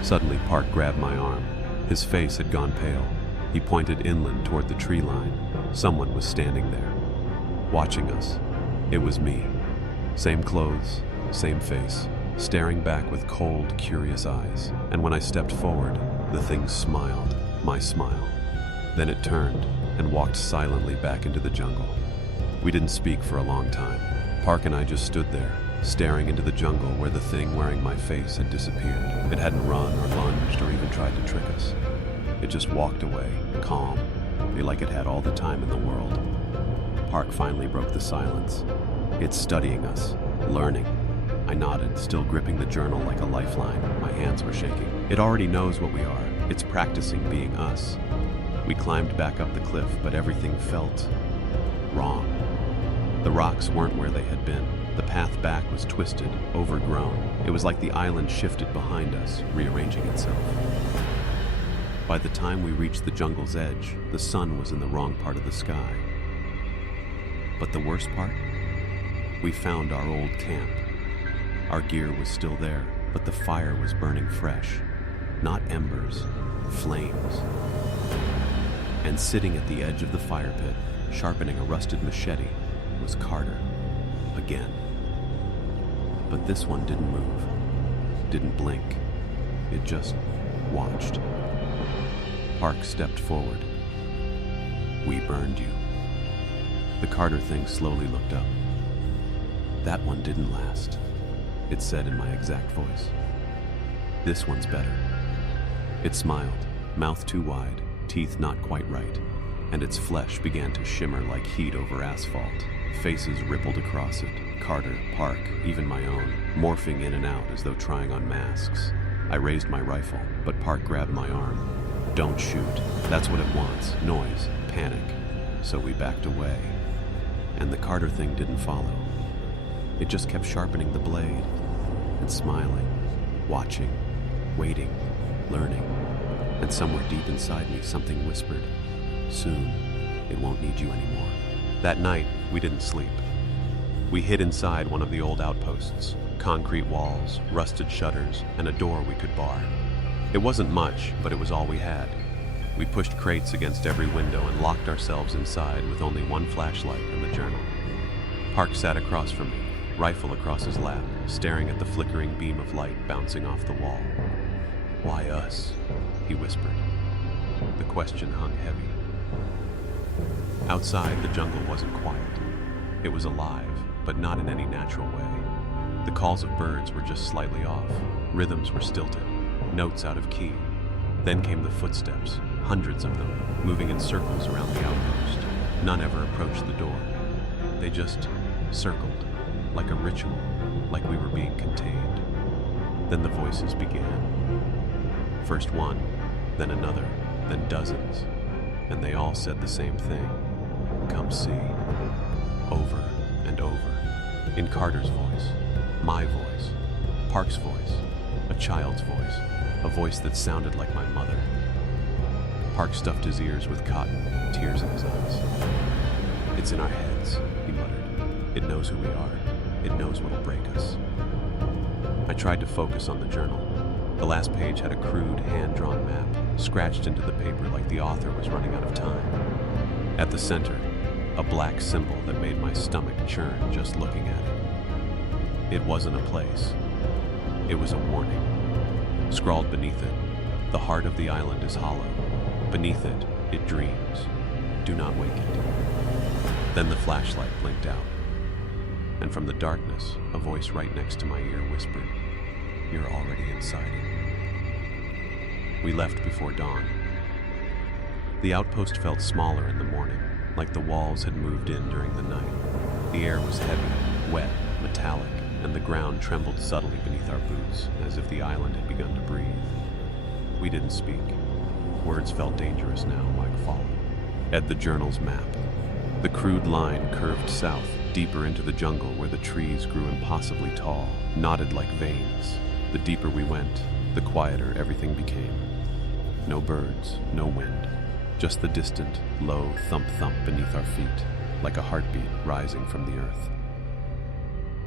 Suddenly, Park grabbed my arm. His face had gone pale. He pointed inland toward the tree line. Someone was standing there, watching us. It was me. Same clothes, same face, staring back with cold, curious eyes. And when I stepped forward, the thing smiled, my smile. Then it turned and walked silently back into the jungle. We didn't speak for a long time. Park and I just stood there, staring into the jungle where the thing wearing my face had disappeared. It hadn't run or lunged or even tried to trick us. It just walked away, calm, like it had all the time in the world. Park finally broke the silence. It's studying us, learning. I nodded, still gripping the journal like a lifeline. My hands were shaking. It already knows what we are. It's practicing being us. We climbed back up the cliff, but everything felt wrong. The rocks weren't where they had been. The path back was twisted, overgrown. It was like the island shifted behind us, rearranging itself. By the time we reached the jungle's edge, the sun was in the wrong part of the sky. But the worst part? We found our old camp. Our gear was still there, but the fire was burning fresh. Not embers, flames. And sitting at the edge of the fire pit, sharpening a rusted machete, was Carter. Again. But this one didn't move, didn't blink. It just watched. Park stepped forward. "We burned you." The Carter thing slowly looked up. "That one didn't last," it said in my exact voice. "This one's better." It smiled, mouth too wide, teeth not quite right, and its flesh began to shimmer like heat over asphalt. Faces rippled across it, Carter, Park, even my own, morphing in and out as though trying on masks. I raised my rifle, but Park grabbed my arm. "Don't shoot. That's what it wants. Noise, panic." So we backed away. And the Carter thing didn't follow. It just kept sharpening the blade and smiling, watching, waiting, learning. And somewhere deep inside me, something whispered, "Soon, it won't need you anymore." That night, we didn't sleep. We hid inside one of the old outposts, concrete walls, rusted shutters, and a door we could bar. It wasn't much, but it was all we had. We pushed crates against every window and locked ourselves inside with only one flashlight and the journal. Park sat across from me, rifle across his lap, staring at the flickering beam of light bouncing off the wall. "Why us?" he whispered. The question hung heavy. Outside, the jungle wasn't quiet. It was alive, but not in any natural way. The calls of birds were just slightly off. Rhythms were stilted, notes out of key. Then came the footsteps, hundreds of them, moving in circles around the outpost. None ever approached the door. They just circled, like a ritual, like we were being contained. Then the voices began. First one, then another, then dozens, and they all said the same thing. Come see. Over and over. In Carter's voice, my voice, Park's voice, a child's voice, a voice that sounded like my mother. Park stuffed his ears with cotton, tears in his eyes. It's in our heads, he muttered. It knows who we are. It knows what'll break us. I tried to focus on the journal. The last page had a crude, hand-drawn map, scratched into the paper like the author was running out of time. At the center, a black symbol that made my stomach churn just looking at it. It wasn't a place. It was a warning. Scrawled beneath it, the heart of the island is hollow. Beneath it, it dreams. Do not wake it. Then the flashlight blinked out, and from the darkness, a voice right next to my ear whispered, "You're already inside it." We left before dawn. The outpost felt smaller in the morning, like the walls had moved in during the night. The air was heavy, wet, metallic, and the ground trembled subtly beneath our boots, as if the island had begun to breathe. We didn't speak. Words felt dangerous now, like falling. At the journal's map, the crude line curved south, deeper into the jungle where the trees grew impossibly tall, knotted like veins. The deeper we went, the quieter everything became. No birds, no wind, just the distant, low thump-thump beneath our feet, like a heartbeat rising from the earth.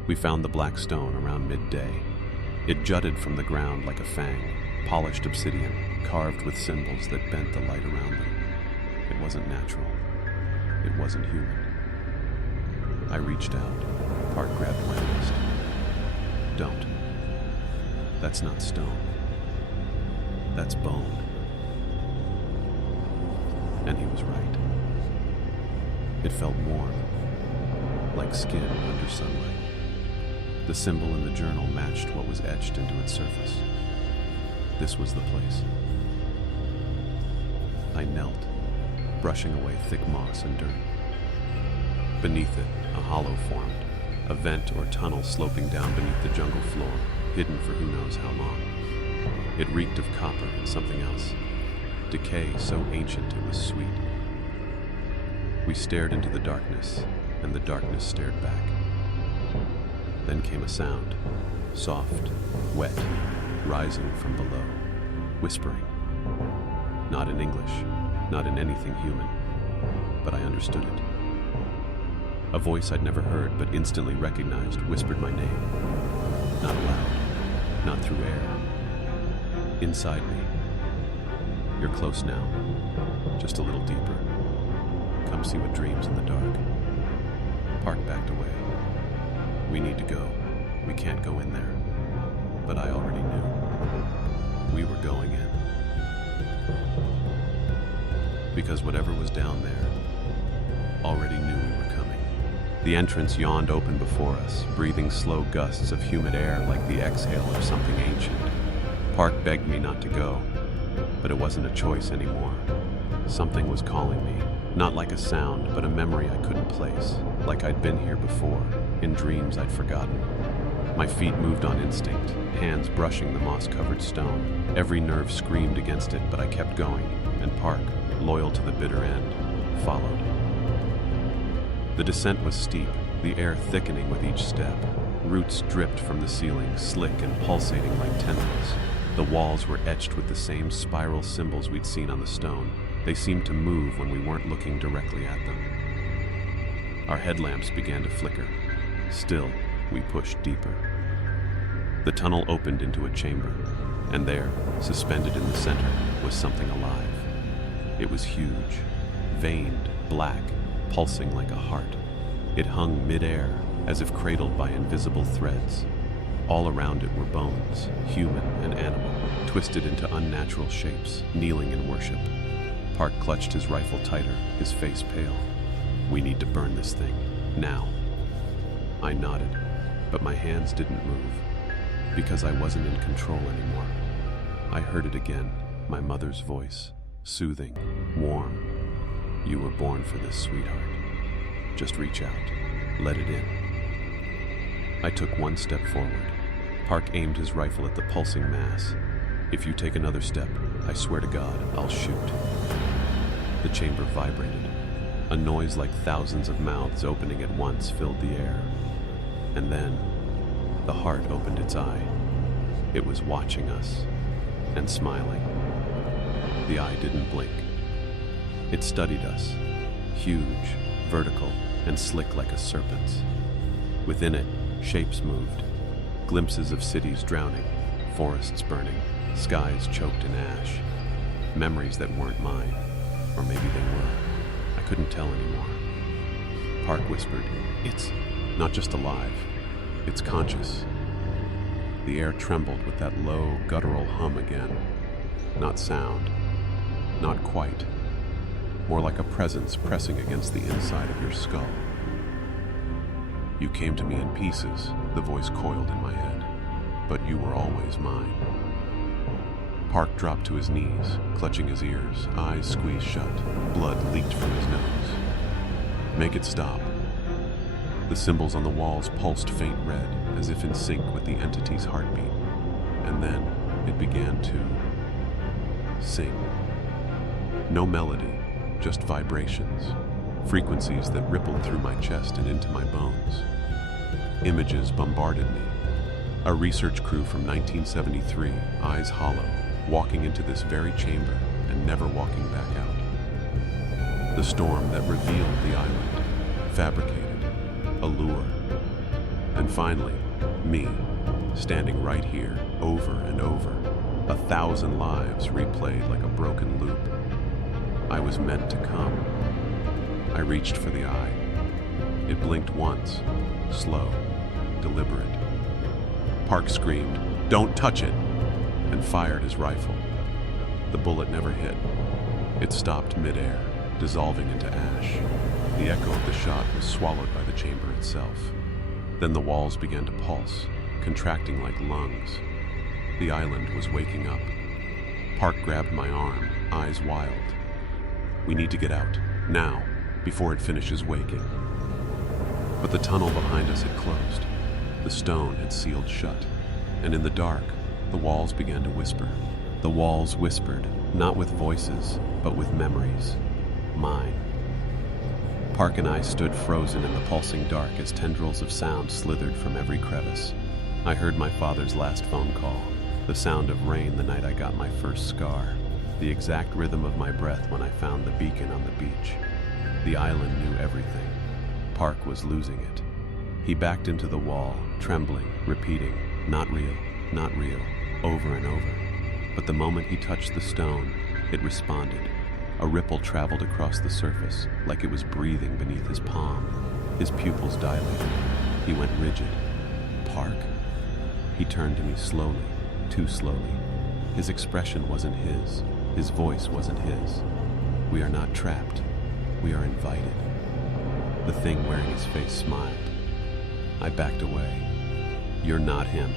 We found the black stone around midday. It jutted from the ground like a fang, polished obsidian, carved with symbols that bent the light around them. It wasn't natural. It wasn't human. I reached out. Park grabbed my wrist. Don't. That's not stone. That's bone. And he was right. It felt warm, like skin under sunlight. The symbol in the journal matched what was etched into its surface. This was the place. I knelt, brushing away thick moss and dirt. Beneath it, a hollow formed, a vent or tunnel sloping down beneath the jungle floor, hidden for who knows how long. It reeked of copper and something else, decay so ancient it was sweet. We stared into the darkness, and the darkness stared back. Then came a sound, soft, wet, rising from below, whispering. Not in English, not in anything human, but I understood it. A voice I'd never heard but instantly recognized whispered my name. Not loud, not through air. Inside me. You're close now, just a little deeper. Come see what dreams in the dark. Park backed away. We need to go. We can't go in there. But I already knew. We were going in. Because whatever was down there already knew we were coming. The entrance yawned open before us, breathing slow gusts of humid air like the exhale of something ancient. Park begged me not to go, but it wasn't a choice anymore. Something was calling me, not like a sound, but a memory I couldn't place, like I'd been here before, in dreams I'd forgotten. My feet moved on instinct, hands brushing the moss-covered stone. Every nerve screamed against it, but I kept going, and Park, loyal to the bitter end, followed. The descent was steep, the air thickening with each step. Roots dripped from the ceiling, slick and pulsating like tendrils. The walls were etched with the same spiral symbols we'd seen on the stone. They seemed to move when we weren't looking directly at them. Our headlamps began to flicker. Still, we pushed deeper. The tunnel opened into a chamber, and there, suspended in the center, was something alive. It was huge, veined, black, pulsing like a heart. It hung mid-air, as if cradled by invisible threads. All around it were bones, human and animal, twisted into unnatural shapes, kneeling in worship. Park clutched his rifle tighter, his face pale. We need to burn this thing, now. I nodded, but my hands didn't move, because I wasn't in control anymore. I heard it again, my mother's voice, soothing, warm. You were born for this, sweetheart. Just reach out, let it in. I took one step forward. Park aimed his rifle at the pulsing mass. "If you take another step, I swear to God, I'll shoot." The chamber vibrated. A noise like thousands of mouths opening at once filled the air. And then, the heart opened its eye. It was watching us, and smiling. The eye didn't blink. It studied us, huge, vertical, and slick like a serpent's. Within it, shapes moved. Glimpses of cities drowning, forests burning, skies choked in ash. Memories that weren't mine, or maybe they were. I couldn't tell anymore. Park whispered, "It's not just alive, it's conscious." The air trembled with that low, guttural hum again. Not sound, not quite. More like a presence pressing against the inside of your skull. "You came to me in pieces," the voice coiled in my head, "but you were always mine." Park dropped to his knees, clutching his ears, eyes squeezed shut, blood leaked from his nose. "Make it stop." The symbols on the walls pulsed faint red, as if in sync with the entity's heartbeat. And then it began to sing. No melody, just vibrations, frequencies that rippled through my chest and into my bones. Images bombarded me. A research crew from 1973, eyes hollow, walking into this very chamber and never walking back out. The storm that revealed the island, fabricated, allure. And finally, me, standing right here, over and over, 1,000 lives replayed like a broken loop. I was meant to come. I reached for the eye. It blinked once, slow, deliberate. Park screamed, "Don't touch it!" and fired his rifle. The bullet never hit. It stopped midair, dissolving into ash. The echo of the shot was swallowed by the chamber itself. Then the walls began to pulse, contracting like lungs. The island was waking up. Park grabbed my arm, eyes wild. "We need to get out, now, before it finishes waking." But the tunnel behind us had closed. The stone had sealed shut. And in the dark, the walls began to whisper. The walls whispered, not with voices, but with memories. Mine. Park and I stood frozen in the pulsing dark as tendrils of sound slithered from every crevice. I heard my father's last phone call, the sound of rain the night I got my first scar, the exact rhythm of my breath when I found the beacon on the beach. The island knew everything. Park was losing it. He backed into the wall, trembling, repeating, "Not real, not real," over and over. But the moment he touched the stone, it responded. A ripple traveled across the surface, like it was breathing beneath his palm. His pupils dilated. He went rigid. "Park?" He turned to me slowly, too slowly. His expression wasn't his. His voice wasn't his. "We are not trapped. We are invited." The thing wearing his face smiled. I backed away. "You're not him."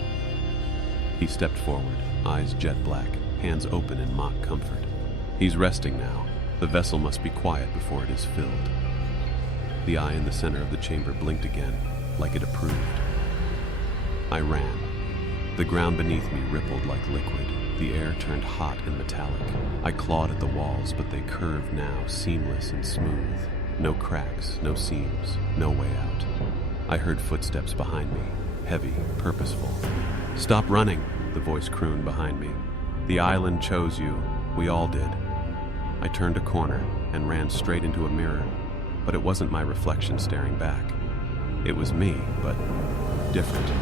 He stepped forward, eyes jet black, hands open in mock comfort. "He's resting now. The vessel must be quiet before it is filled." The eye in the center of the chamber blinked again, like it approved. I ran. The ground beneath me rippled like liquid. The air turned hot and metallic. I clawed at the walls, but they curved now, seamless and smooth. No cracks, no seams, no way out. I heard footsteps behind me, heavy, purposeful. "Stop running," the voice crooned behind me. "The island chose you. We all did." I turned a corner and ran straight into a mirror, but it wasn't my reflection staring back. It was me, but different.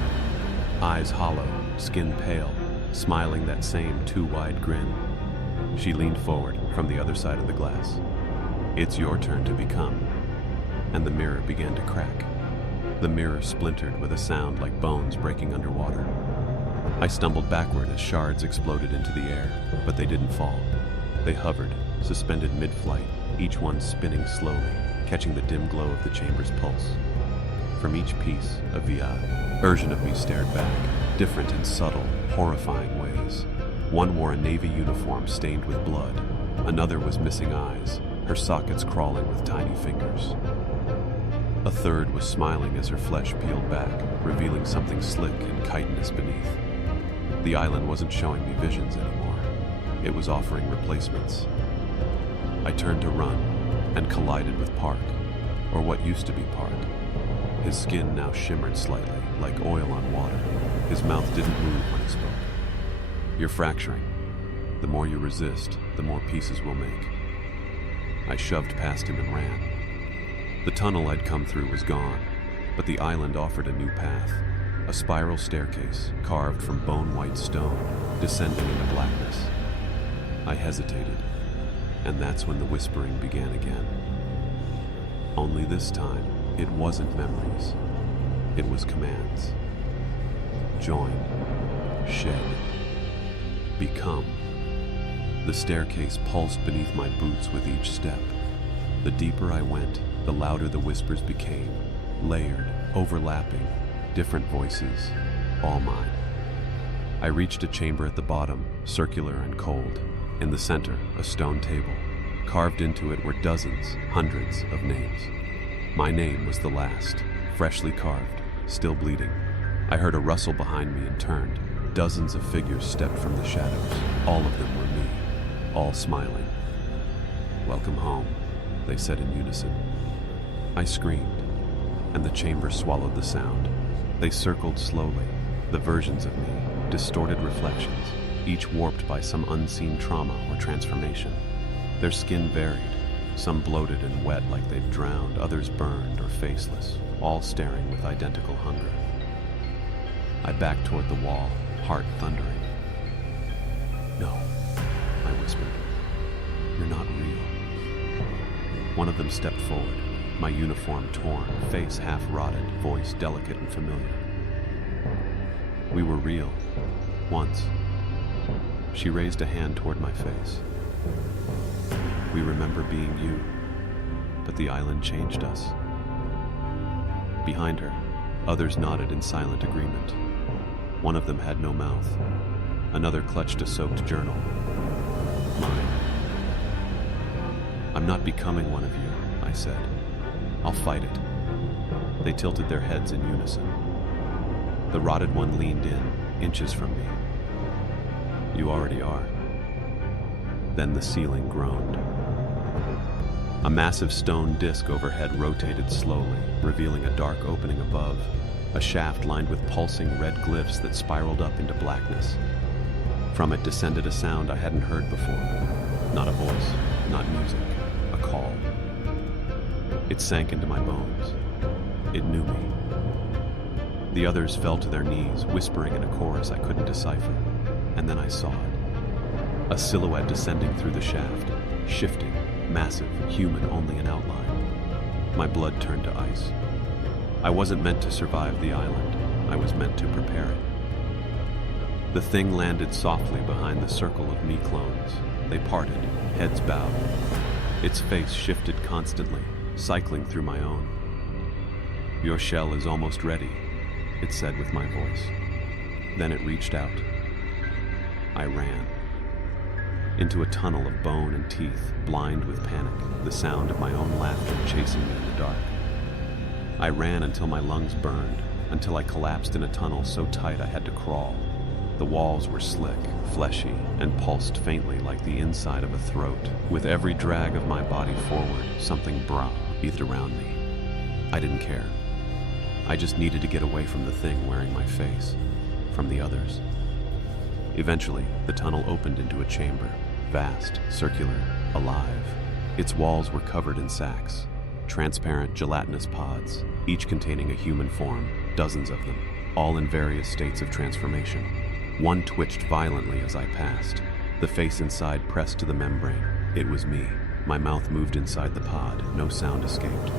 Eyes hollow, skin pale, smiling that same too-wide grin. She leaned forward from the other side of the glass. "It's your turn to become." And the mirror began to crack. The mirror splintered with a sound like bones breaking underwater. I stumbled backward as shards exploded into the air, but they didn't fall. They hovered, suspended mid-flight, each one spinning slowly, catching the dim glow of the chamber's pulse. From each piece, a version of me stared back, different in subtle, horrifying ways. One wore a navy uniform stained with blood. Another was missing eyes, her sockets crawling with tiny fingers. A third was smiling as her flesh peeled back, revealing something slick and chitinous beneath. The island wasn't showing me visions anymore. It was offering replacements. I turned to run and collided with Park, or what used to be Park. His skin now shimmered slightly, like oil on water. His mouth didn't move when he spoke. "You're fracturing. The more you resist, the more pieces we'll make." I shoved past him and ran. The tunnel I'd come through was gone, but the island offered a new path. A spiral staircase, carved from bone-white stone, descending into blackness. I hesitated, and that's when the whispering began again. Only this time, it wasn't memories. It was commands. Join. Shed. Become. The staircase pulsed beneath my boots with each step. The deeper I went, the louder the whispers became, layered, overlapping, different voices, all mine. I reached a chamber at the bottom, circular and cold. In the center, a stone table. Carved into it were dozens, hundreds of names. My name was the last, freshly carved, still bleeding. I heard a rustle behind me and turned. Dozens of figures stepped from the shadows. All of them were me, all smiling. "Welcome home," they said in unison. I screamed, and the chamber swallowed the sound. They circled slowly, the versions of me, distorted reflections, each warped by some unseen trauma or transformation. Their skin varied, some bloated and wet like they'd drowned, others burned or faceless, all staring with identical hunger. I backed toward the wall, heart thundering. "No," I whispered. "You're not real." One of them stepped forward, my uniform torn, face half rotted, voice delicate and familiar. "We were real. Once." She raised a hand toward my face. "We remember being you, but the island changed us." Behind her, others nodded in silent agreement. One of them had no mouth. Another clutched a soaked journal. Mine. "I'm not becoming one of you," I said. "I'll fight it." They tilted their heads in unison. The rotted one leaned in, inches from me. "You already are." Then the ceiling groaned. A massive stone disc overhead rotated slowly, revealing a dark opening above, a shaft lined with pulsing red glyphs that spiraled up into blackness. From it descended a sound I hadn't heard before. Not a voice, not music, a call. It sank into my bones. It knew me. The others fell to their knees, whispering in a chorus I couldn't decipher. And then I saw it. A silhouette descending through the shaft, shifting, massive, human only in outline. My blood turned to ice. I wasn't meant to survive the island. I was meant to prepare it. The thing landed softly behind the circle of me clones. They parted, heads bowed. Its face shifted constantly, cycling through my own. "Your shell is almost ready," it said with my voice. Then it reached out. I ran. Into a tunnel of bone and teeth, blind with panic, the sound of my own laughter chasing me in the dark. I ran until my lungs burned, until I collapsed in a tunnel so tight I had to crawl. The walls were slick, fleshy, and pulsed faintly like the inside of a throat. With every drag of my body forward, something breathed around me. I didn't care. I just needed to get away from the thing wearing my face, from the others. Eventually, the tunnel opened into a chamber, vast, circular, alive. Its walls were covered in sacs, transparent gelatinous pods, each containing a human form, dozens of them, all in various states of transformation. One twitched violently as I passed. The face inside pressed to the membrane. It was me. My mouth moved inside the pod. No sound escaped.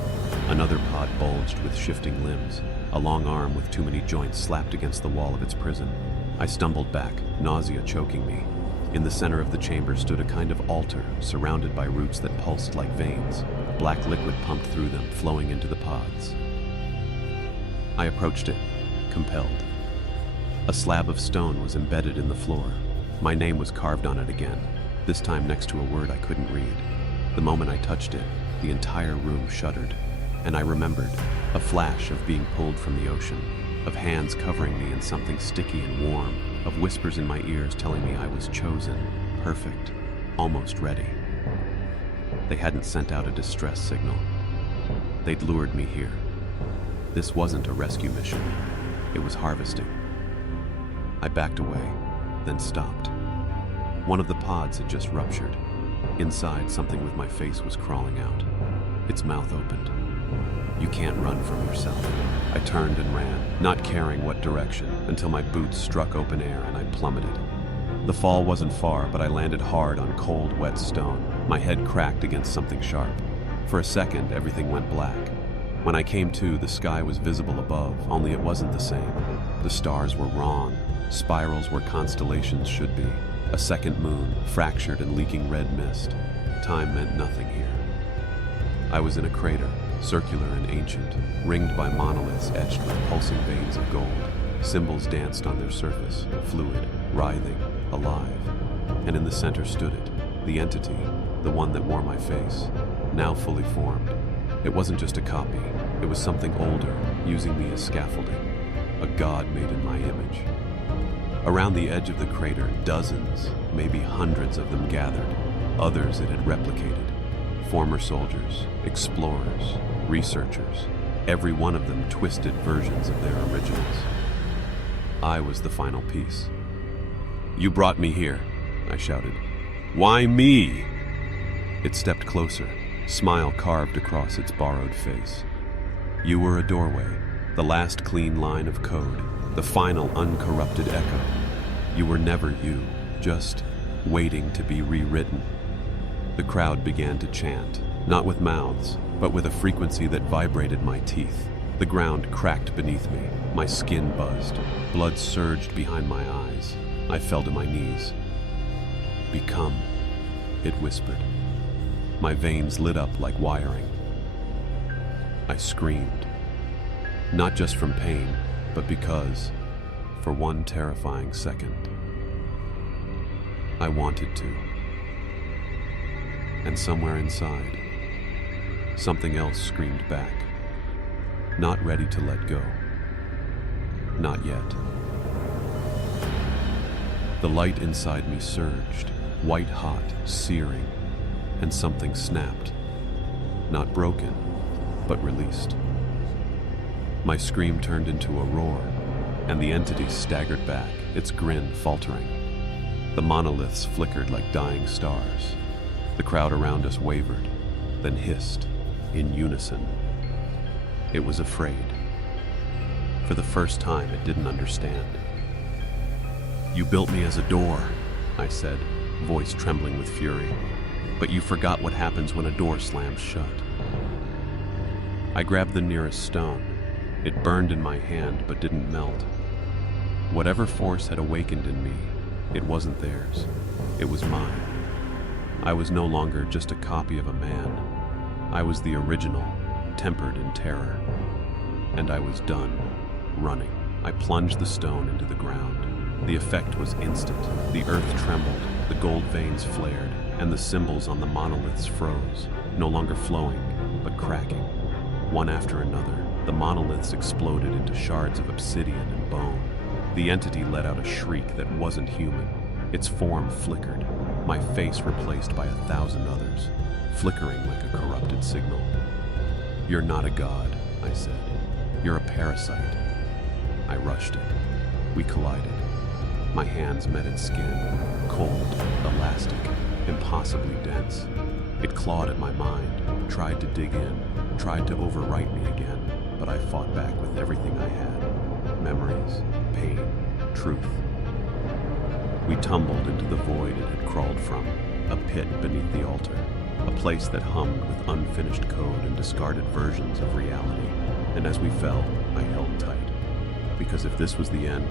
Another pod bulged with shifting limbs. A long arm with too many joints slapped against the wall of its prison. I stumbled back, nausea choking me. In the center of the chamber stood a kind of altar, surrounded by roots that pulsed like veins. Black liquid pumped through them, flowing into the pods. I approached it, compelled. A slab of stone was embedded in the floor. My name was carved on it again, this time next to a word I couldn't read. The moment I touched it, the entire room shuddered. And I remembered a flash of being pulled from the ocean, of hands covering me in something sticky and warm, of whispers in my ears telling me I was chosen, perfect, almost ready. They hadn't sent out a distress signal. They'd lured me here. This wasn't a rescue mission. It was harvesting. I backed away, then stopped. One of the pods had just ruptured. Inside, something with my face was crawling out. Its mouth opened. You can't run from yourself. I turned and ran, not caring what direction, until my boots struck open air and I plummeted. The fall wasn't far, but I landed hard on cold, wet stone. My head cracked against something sharp. For a second, everything went black. When I came to, the sky was visible above, only it wasn't the same. The stars were wrong, spirals where constellations should be. A second moon, fractured and leaking red mist. Time meant nothing here. I was in a crater, circular and ancient, ringed by monoliths etched with pulsing veins of gold. Symbols danced on their surface, fluid, writhing, alive. And in the center stood it, the entity, the one that wore my face, now fully formed. It wasn't just a copy, it was something older, using me as scaffolding. A god made in my image. Around the edge of the crater, dozens, maybe hundreds of them gathered. Others it had replicated. Former soldiers, explorers, researchers, every one of them twisted versions of their originals. I was the final piece. "You brought me here," I shouted. "Why me?" It stepped closer, smile carved across its borrowed face. You were a doorway, the last clean line of code, the final uncorrupted echo. You were never you, just waiting to be rewritten. The crowd began to chant, not with mouths, but with a frequency that vibrated my teeth. The ground cracked beneath me, my skin buzzed, blood surged behind my eyes. I fell to my knees. "Become," it whispered. My veins lit up like wiring. I screamed, not just from pain, but because, for one terrifying second, I wanted to. And somewhere inside, something else screamed back, not ready to let go. Not yet. The light inside me surged, white hot, searing, and something snapped. Not broken, but released. My scream turned into a roar, and the entity staggered back, its grin faltering. The monoliths flickered like dying stars. The crowd around us wavered, then hissed, in unison. It was afraid. For the first time, it didn't understand. "You built me as a door," I said, voice trembling with fury. "But you forgot what happens when a door slams shut." I grabbed the nearest stone. It burned in my hand, but didn't melt. Whatever force had awakened in me, it wasn't theirs. It was mine. I was no longer just a copy of a man. I was the original, tempered in terror. And I was done running. I plunged the stone into the ground. The effect was instant. The earth trembled, the gold veins flared, and the symbols on the monoliths froze, no longer flowing, but cracking. One after another, the monoliths exploded into shards of obsidian and bone. The entity let out a shriek that wasn't human. Its form flickered, my face replaced by 1,000 others, flickering like a corrupted signal. "You're not a god," I said. "You're a parasite." I rushed it. We collided. My hands met its skin, cold, elastic, impossibly dense. It clawed at my mind, tried to dig in, tried to overwrite me again, but I fought back with everything I had. Memories, pain, truth. We tumbled into the void it had crawled from, a pit beneath the altar, a place that hummed with unfinished code and discarded versions of reality. And as we fell, I held tight. Because if this was the end,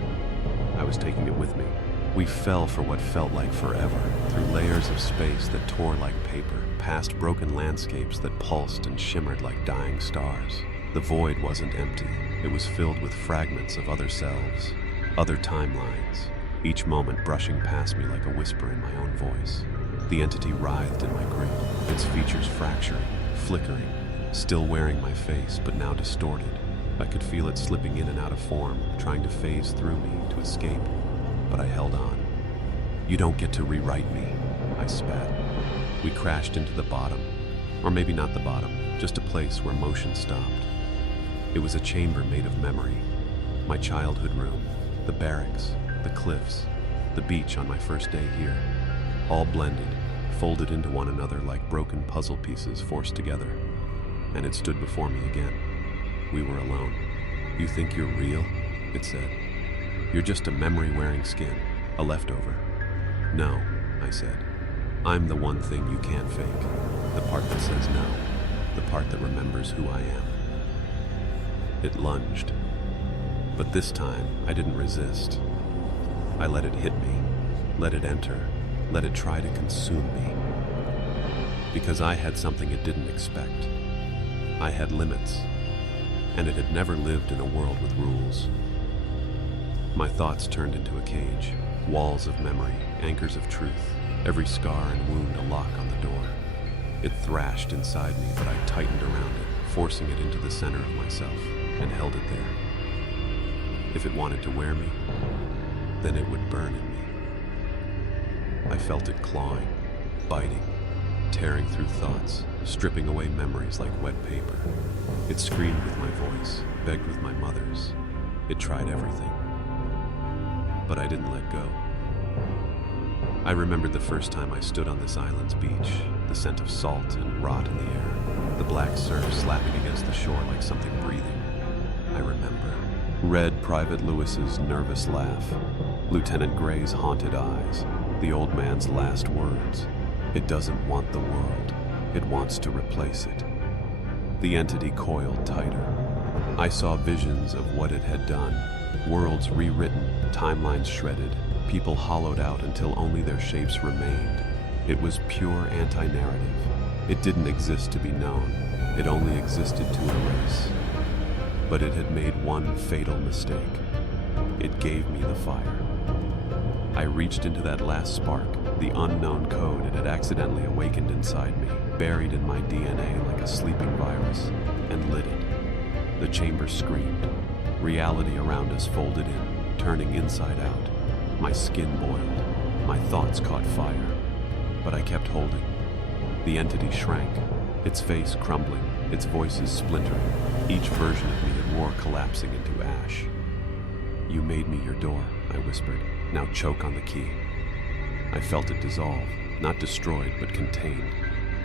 I was taking it with me. We fell for what felt like forever, through layers of space that tore like paper, past broken landscapes that pulsed and shimmered like dying stars. The void wasn't empty. It was filled with fragments of other selves, other timelines, each moment brushing past me like a whisper in my own voice. The entity writhed in my grip, its features fracturing, flickering, still wearing my face, but now distorted. I could feel it slipping in and out of form, trying to phase through me to escape, but I held on. "You don't get to rewrite me," I spat. We crashed into the bottom, or maybe not the bottom, just a place where motion stopped. It was a chamber made of memory. My childhood room, the barracks, the cliffs, the beach on my first day here, all blended, folded into one another like broken puzzle pieces forced together. And it stood before me again. We were alone. "You think you're real?" it said. "You're just a memory-wearing skin, a leftover." "No," I said. "I'm the one thing you can't fake. The part that says no. The part that remembers who I am." It lunged. But this time, I didn't resist. I let it hit me, let it enter, let it try to consume me. Because I had something it didn't expect. I had limits, and it had never lived in a world with rules. My thoughts turned into a cage, walls of memory, anchors of truth, every scar and wound a lock on the door. It thrashed inside me, but I tightened around it, forcing it into the center of myself, and held it there. If it wanted to wear me, then it would burn in me. I felt it clawing, biting, tearing through thoughts, stripping away memories like wet paper. It screamed with my voice, begged with my mother's. It tried everything. But I didn't let go. I remembered the first time I stood on this island's beach, the scent of salt and rot in the air, the black surf slapping against the shore like something breathing. I remember. Read Private Lewis's nervous laugh, Lieutenant Gray's haunted eyes, the old man's last words. It doesn't want the world. It wants to replace it. The entity coiled tighter. I saw visions of what it had done, worlds rewritten, timelines shredded, people hollowed out until only their shapes remained. It was pure anti-narrative. It didn't exist to be known. It only existed to erase. But it had made one fatal mistake. It gave me the fire. I reached into that last spark, the unknown code it had accidentally awakened inside me, buried in my DNA like a sleeping virus, and lit it. The chamber screamed. Reality around us folded in, turning inside out. My skin boiled. My thoughts caught fire. But I kept holding. The entity shrank, its face crumbling, its voices splintering, each version of me at war collapsing into ash. "You made me your door," I whispered. "Now choke on the key." I felt it dissolve, not destroyed, but contained,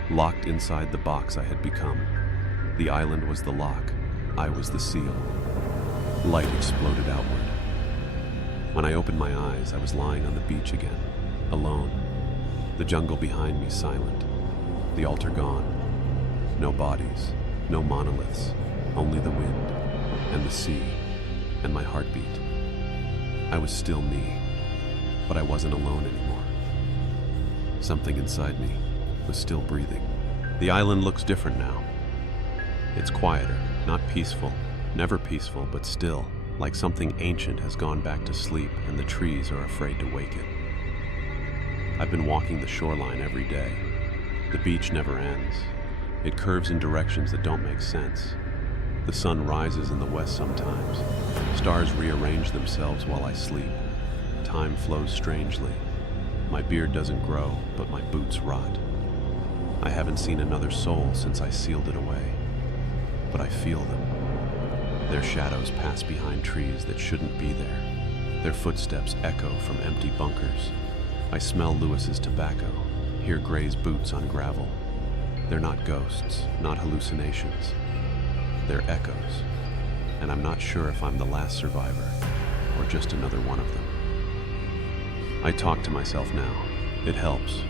locked inside the box I had become. The island was the lock. I was the seal. Light exploded outward. When I opened my eyes, I was lying on the beach again, alone. The jungle behind me silent. The altar gone. No bodies, no monoliths, only the wind, and the sea, and my heartbeat. I was still me, but I wasn't alone anymore. Something inside me was still breathing. The island looks different now. It's quieter, not peaceful, never peaceful, but still, like something ancient has gone back to sleep and the trees are afraid to wake it. I've been walking the shoreline every day. The beach never ends. It curves in directions that don't make sense. The sun rises in the west sometimes. Stars rearrange themselves while I sleep. Time flows strangely. My beard doesn't grow, but my boots rot. I haven't seen another soul since I sealed it away. But I feel them. Their shadows pass behind trees that shouldn't be there. Their footsteps echo from empty bunkers. I smell Lewis's tobacco, hear Gray's boots on gravel. They're not ghosts, not hallucinations. They're echoes, and I'm not sure if I'm the last survivor or just another one of them. I talk to myself now. It helps.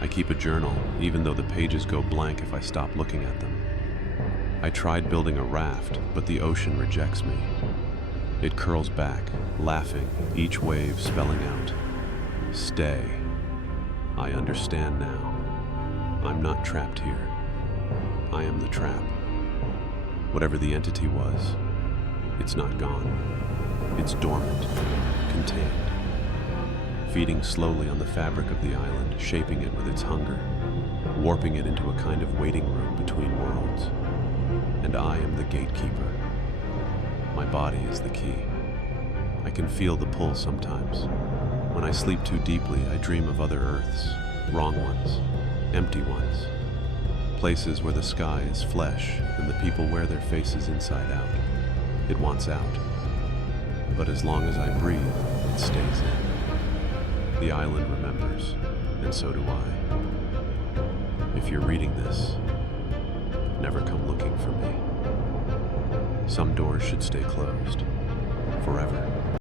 I keep a journal, even though the pages go blank if I stop looking at them. I tried building a raft, but the ocean rejects me. It curls back, laughing, each wave spelling out, "Stay." I understand now. I'm not trapped here. I am the trap. Whatever the entity was, it's not gone. It's dormant, contained, feeding slowly on the fabric of the island, shaping it with its hunger, warping it into a kind of waiting room between worlds. and I am the gatekeeper. My body is the key. I can feel the pull sometimes. When I sleep too deeply, I dream of other Earths, wrong ones, empty ones. Places where the sky is flesh and the people wear their faces inside out. It wants out. But as long as I breathe, it stays in. The island remembers, and so do I. If you're reading this, never come looking for me. Some doors should stay closed, forever.